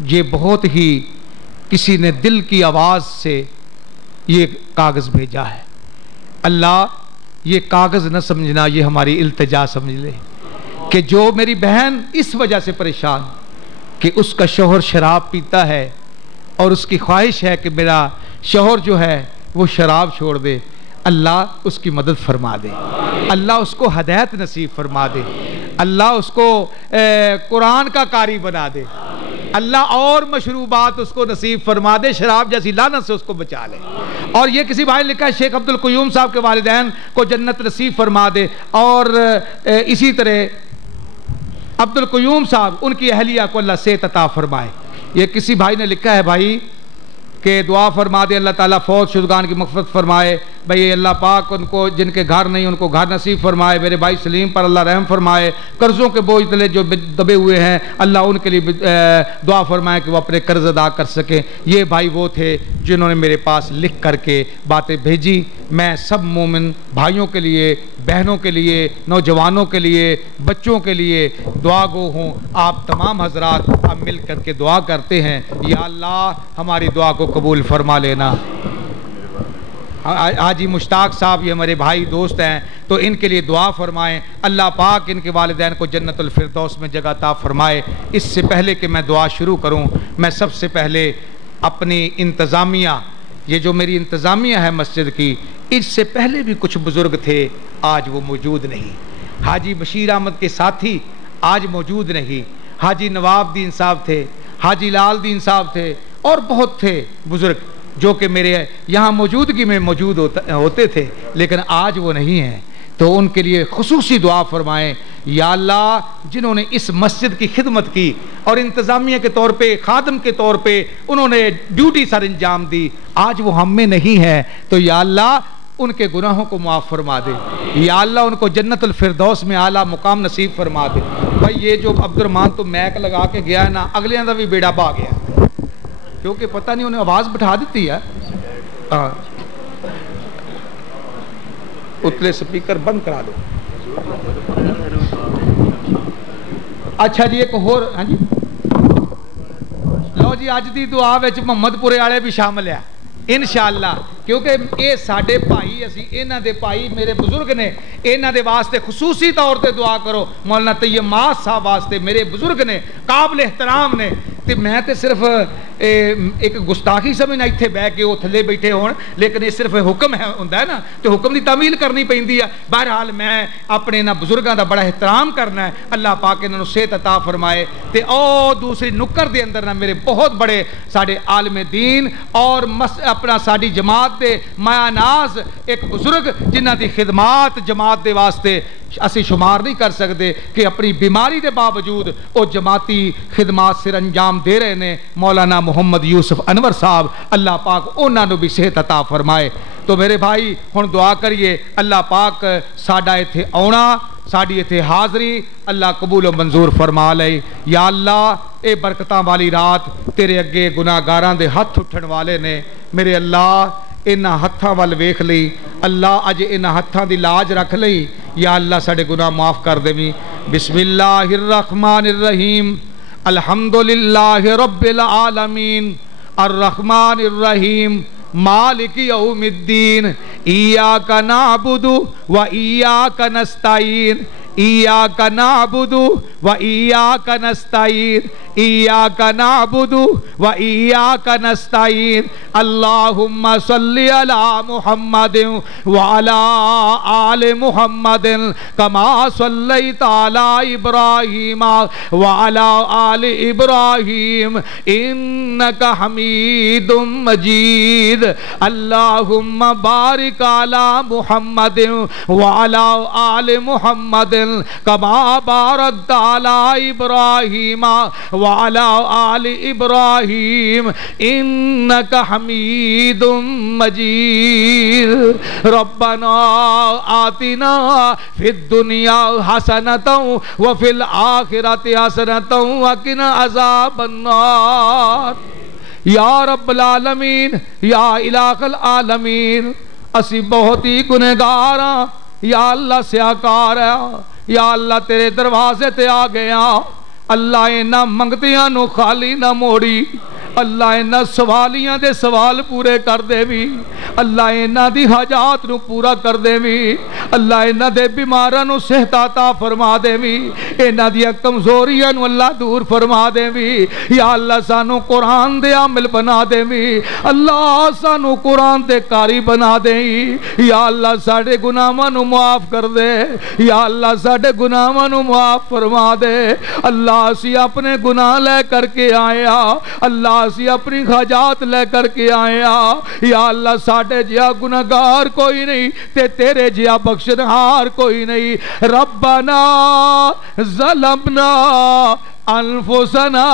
یہ بہت ہی کسی نے دل کی آواز سے یہ کاغذ بھیجا ہے، اللہ یہ کاغذ نہ سمجھنا، یہ ہماری التجا سمجھ لے کہ جو میری بہن اس وجہ سے پریشان کہ اس کا شوہر شراب پیتا ہے اور اس کی خواہش ہے کہ میرا شوہر جو ہے وہ شراب چھوڑ دے، اللہ اس کی مدد فرما دے، اللہ اس کو ہدایت نصیب فرما دے، اللہ اس کو قرآن کا قاری بنا دے، اللہ اور مشروبات اس کو نصیب فرما دے، شراب جیسی لعنت سے اس کو بچا لے. اور یہ کسی بھائی نے لکھا ہے شیخ عبد القیوم صاحب کے والدین کو جنت نصیب فرما دے. اور اسی طرح عبد القیوم صاحب ان کی اہلیہ کو اللہ صحت عطا فرمائے. یہ کسی بھائی نے لکھا ہے بھائی کہ دعا فرما دے اللہ تعالیٰ فوت شدگان کی مغفرت فرمائے، بھئی اللہ پاک ان کو جن کے گھر نہیں ان کو گھر نصیب فرمائے، میرے بھائی سلیم پر اللہ رحم فرمائے، قرضوں کے بوجھ تلے جو دبے ہوئے ہیں اللہ ان کے لیے دعا فرمائے کہ وہ اپنے قرض ادا کر سکیں. یہ بھائی وہ تھے جنہوں نے میرے پاس لکھ کر کے باتیں بھیجی. میں سب مومن بھائیوں کے لیے، بہنوں کے لیے، نوجوانوں کے لیے، بچوں کے لیے دعا گو ہوں. آپ تمام حضرات ہم مل کر کے دعا کرتے ہیں، یا اللہ ہماری دعا کو قبول فرما لینا. حاجی مشتاق صاحب یہ ہمارے بھائی دوست ہیں، تو ان کے لیے دعا فرمائیں، اللہ پاک ان کے والدین کو جنت الفردوس میں جگہ عطا فرمائے. اس سے پہلے کہ میں دعا شروع کروں، میں سب سے پہلے اپنی انتظامیہ، یہ جو میری انتظامیہ ہے مسجد کی، اس سے پہلے بھی کچھ بزرگ تھے آج وہ موجود نہیں. حاجی بشیر احمد کے ساتھی آج موجود نہیں، حاجی نواب دین صاحب تھے، حاجی لال دین صاحب تھے، اور بہت تھے بزرگ جو کہ میرے یہاں موجودگی میں موجود ہوتے تھے لیکن آج وہ نہیں ہیں. تو ان کے لیے خصوصی دعا فرمائیں، یا اللہ جنہوں نے اس مسجد کی خدمت کی اور انتظامیہ کے طور پہ، خادم کے طور پہ انہوں نے ڈیوٹی سر انجام دی، آج وہ ہم میں نہیں ہے، تو یا اللہ ان کے گناہوں کو معاف فرما دے، یا اللہ ان کو جنت الفردوس میں اعلیٰ مقام نصیب فرما دے. بھائی یہ جو عبد الرحمان تو میک لگا کے گیا ہے نا، اگلے اندر بھی بیڑا با گیا کیونکہ پتہ نہیں انہیں آواز بٹھا دیتی ہے. اتلے سپیکر بند کرا دو. اچھا جی ایک اور، ہاں جی لو جی اج دی دعا وچ محمد پورے والے بھی شامل ہے انشاءاللہ، کیونکہ یہ ساڈے بھائی، اسی انہاں دے بھائی میرے بزرگ نے، انہاں دے واسطے خصوصی طور تے دعا کرو. مولانا طیب ماس صاحب واسطے میرے بزرگ نے، قابل احترام نے، تے میں تے صرف ایک گستاخی سمجھنا اتنے بہ کے وہ تھلے بیٹھے ہون، لیکن یہ صرف حکم ہے ہوندا ہے نا، تو حکم دی تعمیل کرنی پیندی ہے. بہرحال میں اپنے انہاں بزرگاں دا بڑا احترام کرنا ہے، اللہ پاک انہاں نوں صحت عطا فرمائے. تے او دوسری نکر دے اندر نا میرے بہت بڑے ساڈے عالم دین اور اپنا ساڈی جماعت دے مایا ناز ایک بزرگ جنہاں دی خدمات جماعت دے واسطے اسی شمار نہیں کر سکتے کہ اپنی بیماری دے باوجود وہ جماعتی خدمات سر انجام دے رہے نے. مولانا محمد یوسف انور صاحب اللہ پاک انہاں نوں بھی صحت عطا فرمائے. تو میرے بھائی ہن دعا کریے اللہ پاک ساڈا ایتھے آਉਣਾ، ساڈی ایتھے حاضری اللہ قبول و منظور فرما لے. یا اللہ اے برکتاں والی رات تیرے اگے گناہگاراں دے ہتھ اٹھن والے نے، میرے اللہ انہاں ہتھاں ول ویکھ لئی، اللہ اج انہاں ہتھاں دی لاج رکھ لئی. یا اللہ ساڈے گناہ معاف کر دیویں. بسم اللہ الرحمن الرحیم، الحمدللہ رب العالمین، الرحمن الرحیم، مالک یوم الدین، ایاک نعبد و ایاک نستعین، ایاک نعبد و ایاک نستعین، ایاک نعبد و ایاک نستعین اللہم صلی علی محمد وعلی آل محمد کما صلیت علی ابراہیم وعلی آل ابراہیم انک حمید مجید اللہم بارک علی محمد وعلی آل محمد کما بارکت علی ابراہیم وعلی آل ابراہیم انک حمید مجید ربنا آتنا فی الدنیا حسنتا وفی الآخرت حسنتا وقنا عذاب النار یا رب العالمین یا الہ العالمین اسی بہت ہی گنہگار ہاں یا اللہ سیاکار ہے یا اللہ تیرے دروازے تے آ گیا اللہ اینا منگتیاں نو خالی نہ موڑی اللہ اینا سوالیاں دے سوال پورے کر دے بھی اللہ اینا دی حاجات نو پورا کر دے بھی اللہ اینا دے بیماراں نو صحت عطا فرما دے بھی اینا دی کمزوریاں نو اللہ دور فرما دے بھی یا اللہ سانو قرآن دے عامل بنا دے بھی اللہ سانو قرآن دے قاری بنا دے یا اللہ ساڑے گناہاں نو معاف کر دے یا اللہ ساڑے گناہاں نو معاف فرما دے اللہ اسی اپنے گناہ لے کر کے آیا اللہ اسی اپنی حاجات لے کر کے آیا یا اللہ ساڑھے جیا گناہگار کوئی نہیں تے تیرے جیا بخشنہار کوئی نہیں ربنا ظلمنا انفسنا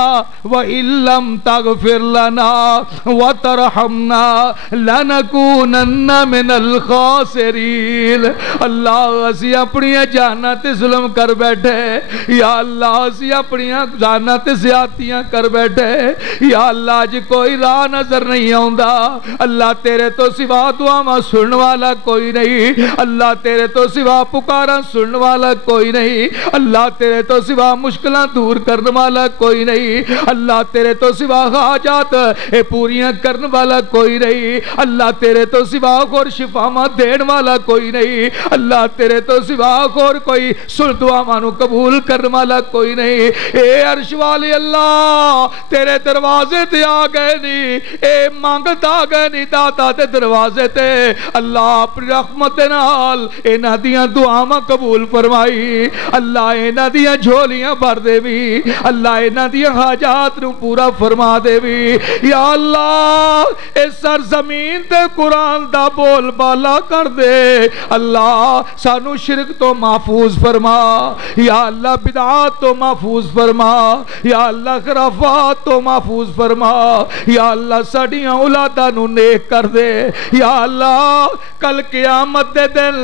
وَإِن لَّمْ تَغْفِرْ لَنَا وَتَرْحَمْنَا لَنَكُونَنَّ مِنَ الْخَاسِرِينَ اللہ اسی اپنی جانت ظلم کر بیٹھے یا اللہ اسی اپنی جانت زیادتیاں کر بیٹھے یا اللہ جی کوئی راہ نظر نہیں آؤندا اللہ تیرے تو سوا دعا سنن والا کوئی نہیں اللہ تیرے تو سوا پکارا سنن والا کوئی نہیں اللہ تیرے تو سوا مشکلیں دور کرنے والا کوئی نہیں اللہ تیرے تو سوا حاجات پوریاں کرنے والا کوئی نہیں اللہ تیرے تو سوا اور شفاواں دین والا کوئی نہیں اللہ تیرے تو سوا اور کوئی سن دعاواں نو قبول کرنے والا کوئی نہیں اے عرش والے اللہ تیرے دروازے تے آ گئے نہیں اے مانگتا آ گئے نہیں داتا تے دروازے تے اللہ اپنی رحمت دے نال انہاں دیاں دعاواں قبول فرمائی اللہ انہاں دیاں جھولیاں بھر دے بھی اللہ انہاں دیاں حاجات نو پورا فرما دے بھی یا اللہ اس سرزمین تے قرآن دا بول بالا کر دے اللہ سانو شرک تو محفوظ فرما یا اللہ بدعات تو محفوظ فرما یا اللہ خرافات تو محفوظ فرما یا اللہ ساڑیاں اولاداں نو نیک کر دے یا اللہ کل قیامت دے دل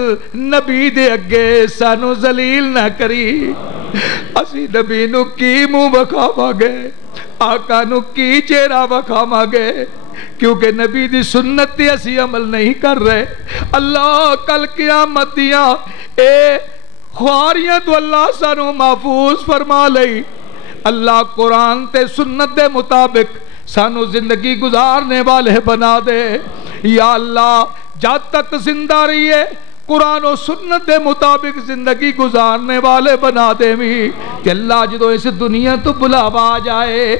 نبی دے اگے سانو ذلیل نہ کری اسی نبی نو کی منہ بکھاوا گے آقا نو کی چہرہ بکھاوا گے کیونکہ نبی دی سنت تے اسی عمل نہیں کر رہے اللہ کل قیامت دیاں اے خواریاں تو اللہ سانو محفوظ فرما لئی اللہ قرآن تے سنت دے مطابق سانو زندگی گزارنے والے بنا دے یا اللہ جب تک زندہ رہیے قرآن و سنت دے مطابق زندگی گزارنے والے بنا دے بھی کہ اللہ جدو اس دنیا تو بلاوا جائے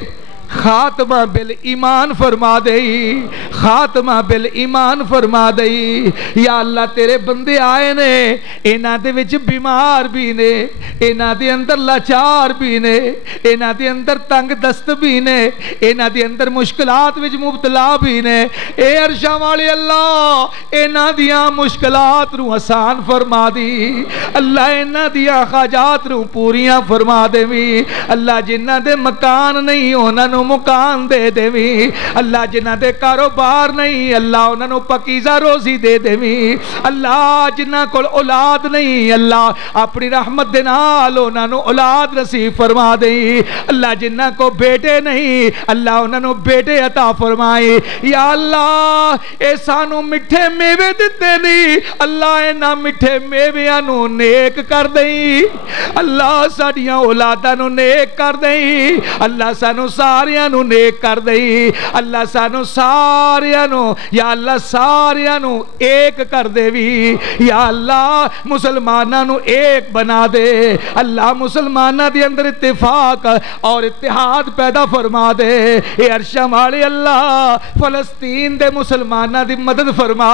خاتمہ بالایمان فرما دئی خاتمہ بالایمان فرما دئی یا اللہ تیرے بندے آئے نے انہاں دے وچ بیمار بھی نے انہاں دے اندر لاچار بھی نے انہاں دے اندر تنگ دست بھی نے انہاں دے اندر مشکلات وچ مبتلا بھی نے اے عرشاں والے اللہ انہاں دیاں مشکلات نو آسان فرما دی اللہ انہاں دیاں حاجات نو پوریاں فرما دے وی اللہ جنہاں دے مکان نہیں انہاں مکان دے دے بھی اللہ جنہ دے کاروبار نہیں اللہ انہوں نے پکیزہ روزی دے دے بھی اللہ جنہ کو اولاد نہیں اللہ اپنی رحمت دے نال انہوں نے اولاد نصیب فرما دے اللہ جنہ کو بیٹے نہیں اللہ انہوں نے بیٹے عطا فرمائے یا اللہ اے سانو مٹھے میوے دیتے نہیں اللہ اینا مٹھے میوے انہوں نیک کر دیں اللہ ساڑیاں اولادہ انہوں نیک کر دیں اللہ سانو سارے ساریاں نو نیک کر دئی اللہ سانو ساریاں نو یا اللہ ساریاں نو ایک کر دے وی یا اللہ مسلماناں نو ایک بنا دے اللہ مسلماناں دے اندر اتفاق اور اتحاد پیدا فرما دے اے عرشاں والے اللہ فلسطین دے مسلماناں دی مدد فرما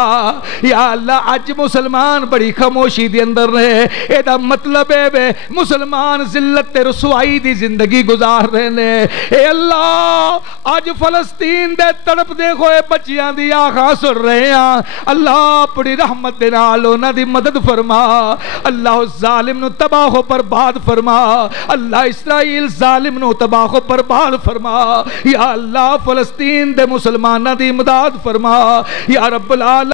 یا اللہ اج مسلمان بڑی خاموشی دے اندر رہے اے دا مطلب ہے مسلمان ذلت تے رسوائی دی زندگی گزار رہے نے اے اللہ اج فلسطین دے تڑپ دے ہوئے بچیاں دی آخا سن رہے ہیں اللہ اپنی رحمت دے نال انہاں دی مدد فرما اللہ ظالم نو تباہ و برباد فرما اللہ اسرائیل ظالم نو تباہ و برباد فرما یا اللہ فلسطین دے مسلماناں دی امداد فرما یا رب العالمین